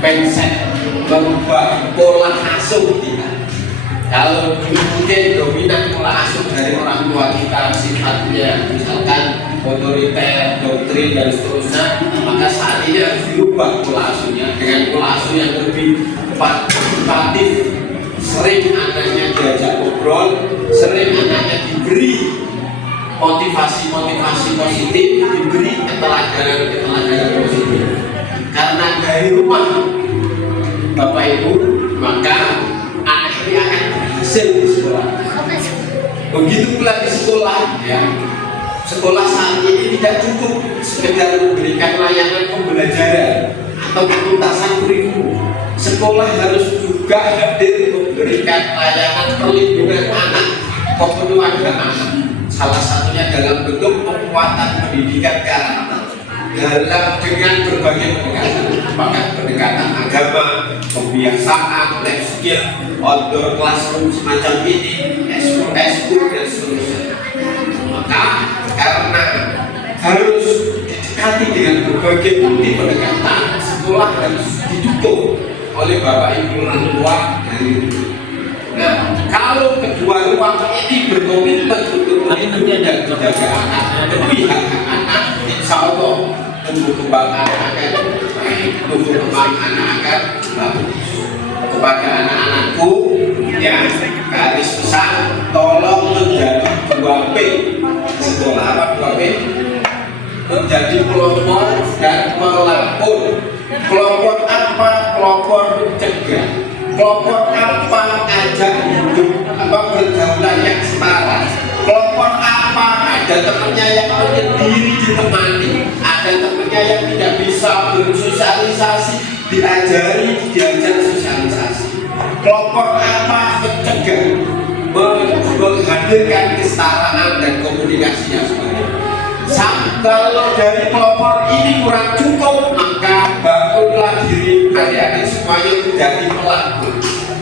mindset, merubah pola asuh kita. Kalau mungkin dominan pola asuh dari orang tua kita sifatnya misalkan otoriter, doktrin dan seterusnya, maka saat ini harus dirubah pola asuhnya dengan pola asuh yang lebih partisipatif. Sering anaknya diajak ngobrol, sering anaknya diberi motivasi positif, diberi keteladanan positif. Karena dari rumah Bapak Ibu, maka anak ini akan berhasil di sekolah. Begitu pula di sekolah, ya. Sekolah saat ini tidak cukup sekedar memberikan layanan pembelajaran atau penuntasan kurikulum. Sekolah harus juga hadir memberikan layanan perlindungan anak, kepedulian anak. Salah satunya dalam bentuk penguatan pendidikan karakter dengan berbagai pendekatan, apakah pendekatan agama, kebiasaan, life skill, outdoor classroom semacam ini, eskul dan seterusnya. Maka karena harus didekati dengan berbagai bukti pendekatan, sekolah harus didukung oleh Bapak Ibu orang tua dari itu. Nah, kalau kedua ruang ini berkomitmen untuk melindungi dan menjaga anak, demi hak anak, insya Allah tumbuh kembang anak akan baik, tumbuh kembang anak akan bagus. Kepada anak-anakku, ya garis besar, tolong menjadi 2P sekolah apa 2P? Menjadi pelopor dan melapor. Kelompok apa? Kelompok mencegah. Kelompok apa? Ajak hidup bergaulan yang setara. Kelompok apa? Ada temannya yang menyendiri ditemani, ada temannya yang tidak bisa bersosialisasi, diajar sosialisasi. Kelompok apa? Mencegah, menghadirkan kesetaraan dan komunikasi yang sebaik. Kalau dari kelompok ini kurang cukup, maka bangunlah diri adik-adik semuanya menjadi pelaku.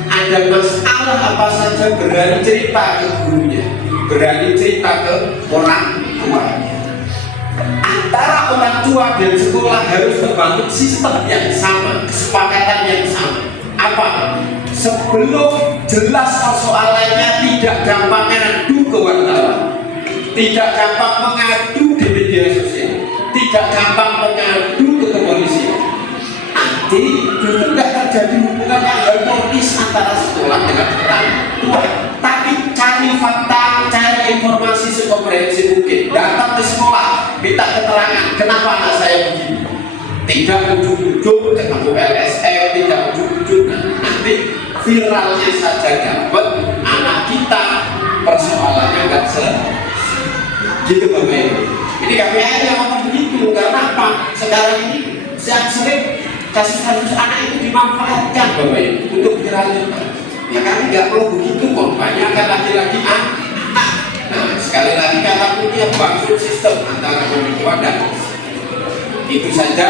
Ada masalah apa saja berani cerita ke gurunya, berani cerita ke orang tuanya. antara orang tua dan sekolah harus membangun sistem yang sama, kesepakatan yang sama. Apa? Sebelum jelas persoalannya, tidak gampang mengadu ke wartawan, tidak gampang mengadu di media sosial, tidak gampang mengadu ke kepolisian. Nanti itu tidak terjadi hubungan yang harmonis antara sekolah dengan orang tua. Tapi cari fakta, cari informasi sekomprehensif mungkin. Datang ke sekolah, minta keterangan kenapa anak saya begini. Tidak ujung-ujung ketemu LSM, tidak ujung-ujung nanti viralnya saja dapat, anak kita persoalannya nggak gitu Bapak Ibu. Ini KPI yang ngomong begitu karena apa? Sekarang ini saya sering kasus-kasus anak itu dimanfaatkan Bapak Ibu untuk viralnya. Ya kan nggak perlu begitu kok, banyak kan laki-laki anak. Nah sekali lagi kata punya bangun sistem antara orang tua dan itu saja.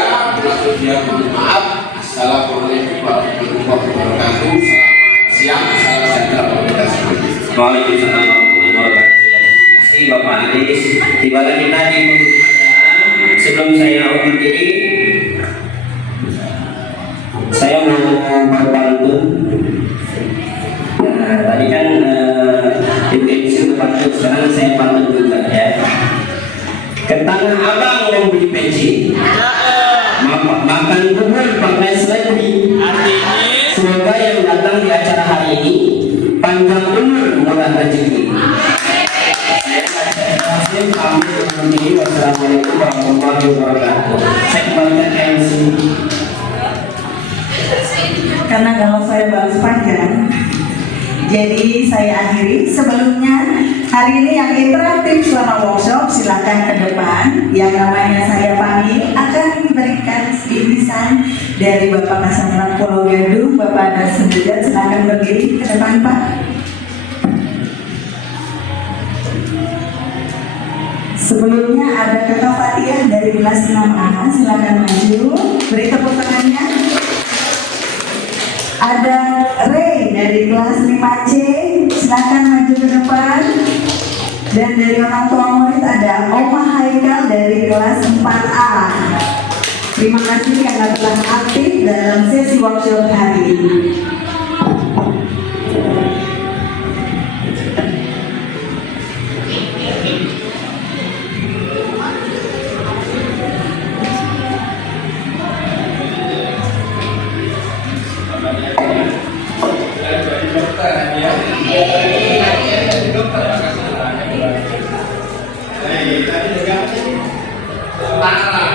Mohon maaf. Assalamualaikum warahmatullahi wabarakatuh. Selamat siang, salam sejahtera untuk kita semua. Waalaikumsalam warahmatullahi wabarakatuh. Terima kasih Bapak Aris. Tiba lagi tadi sebelum saya open ini, saya mau berpantun. Nah, tadi kan intensi berpantun, sekarang saya pantun juga ya. Ke tanah abang membeli bensin, makan bubur pakai seledri. Semoga yang datang di acara hari ini panjang umur, murah rezeki. Wassalamualaikum warahmatullahi wabarakatuh. Saya kembalikan MC. Karena kalau saya balas panjang, jadi saya akhiri. Sebelumnya hari ini yang interaktif selama workshop silakan ke depan. Yang namanya saya panggil akan memberikan irisan dari Bapak Kasatlantas Pulau Gadung, Bapak Adar Sendirian. Silakan berdiri ke depan Pak. Sebelumnya ada Kakak Fatia dari kelas 6A, silakan maju, beri tepuk tangannya. Ada Ray dari kelas 5C, silakan maju ke depan. Dan dari orang tua murid ada Oma Haikal dari kelas 4A. Terima kasih karena telah aktif dalam sesi workshop hari ini. Nah,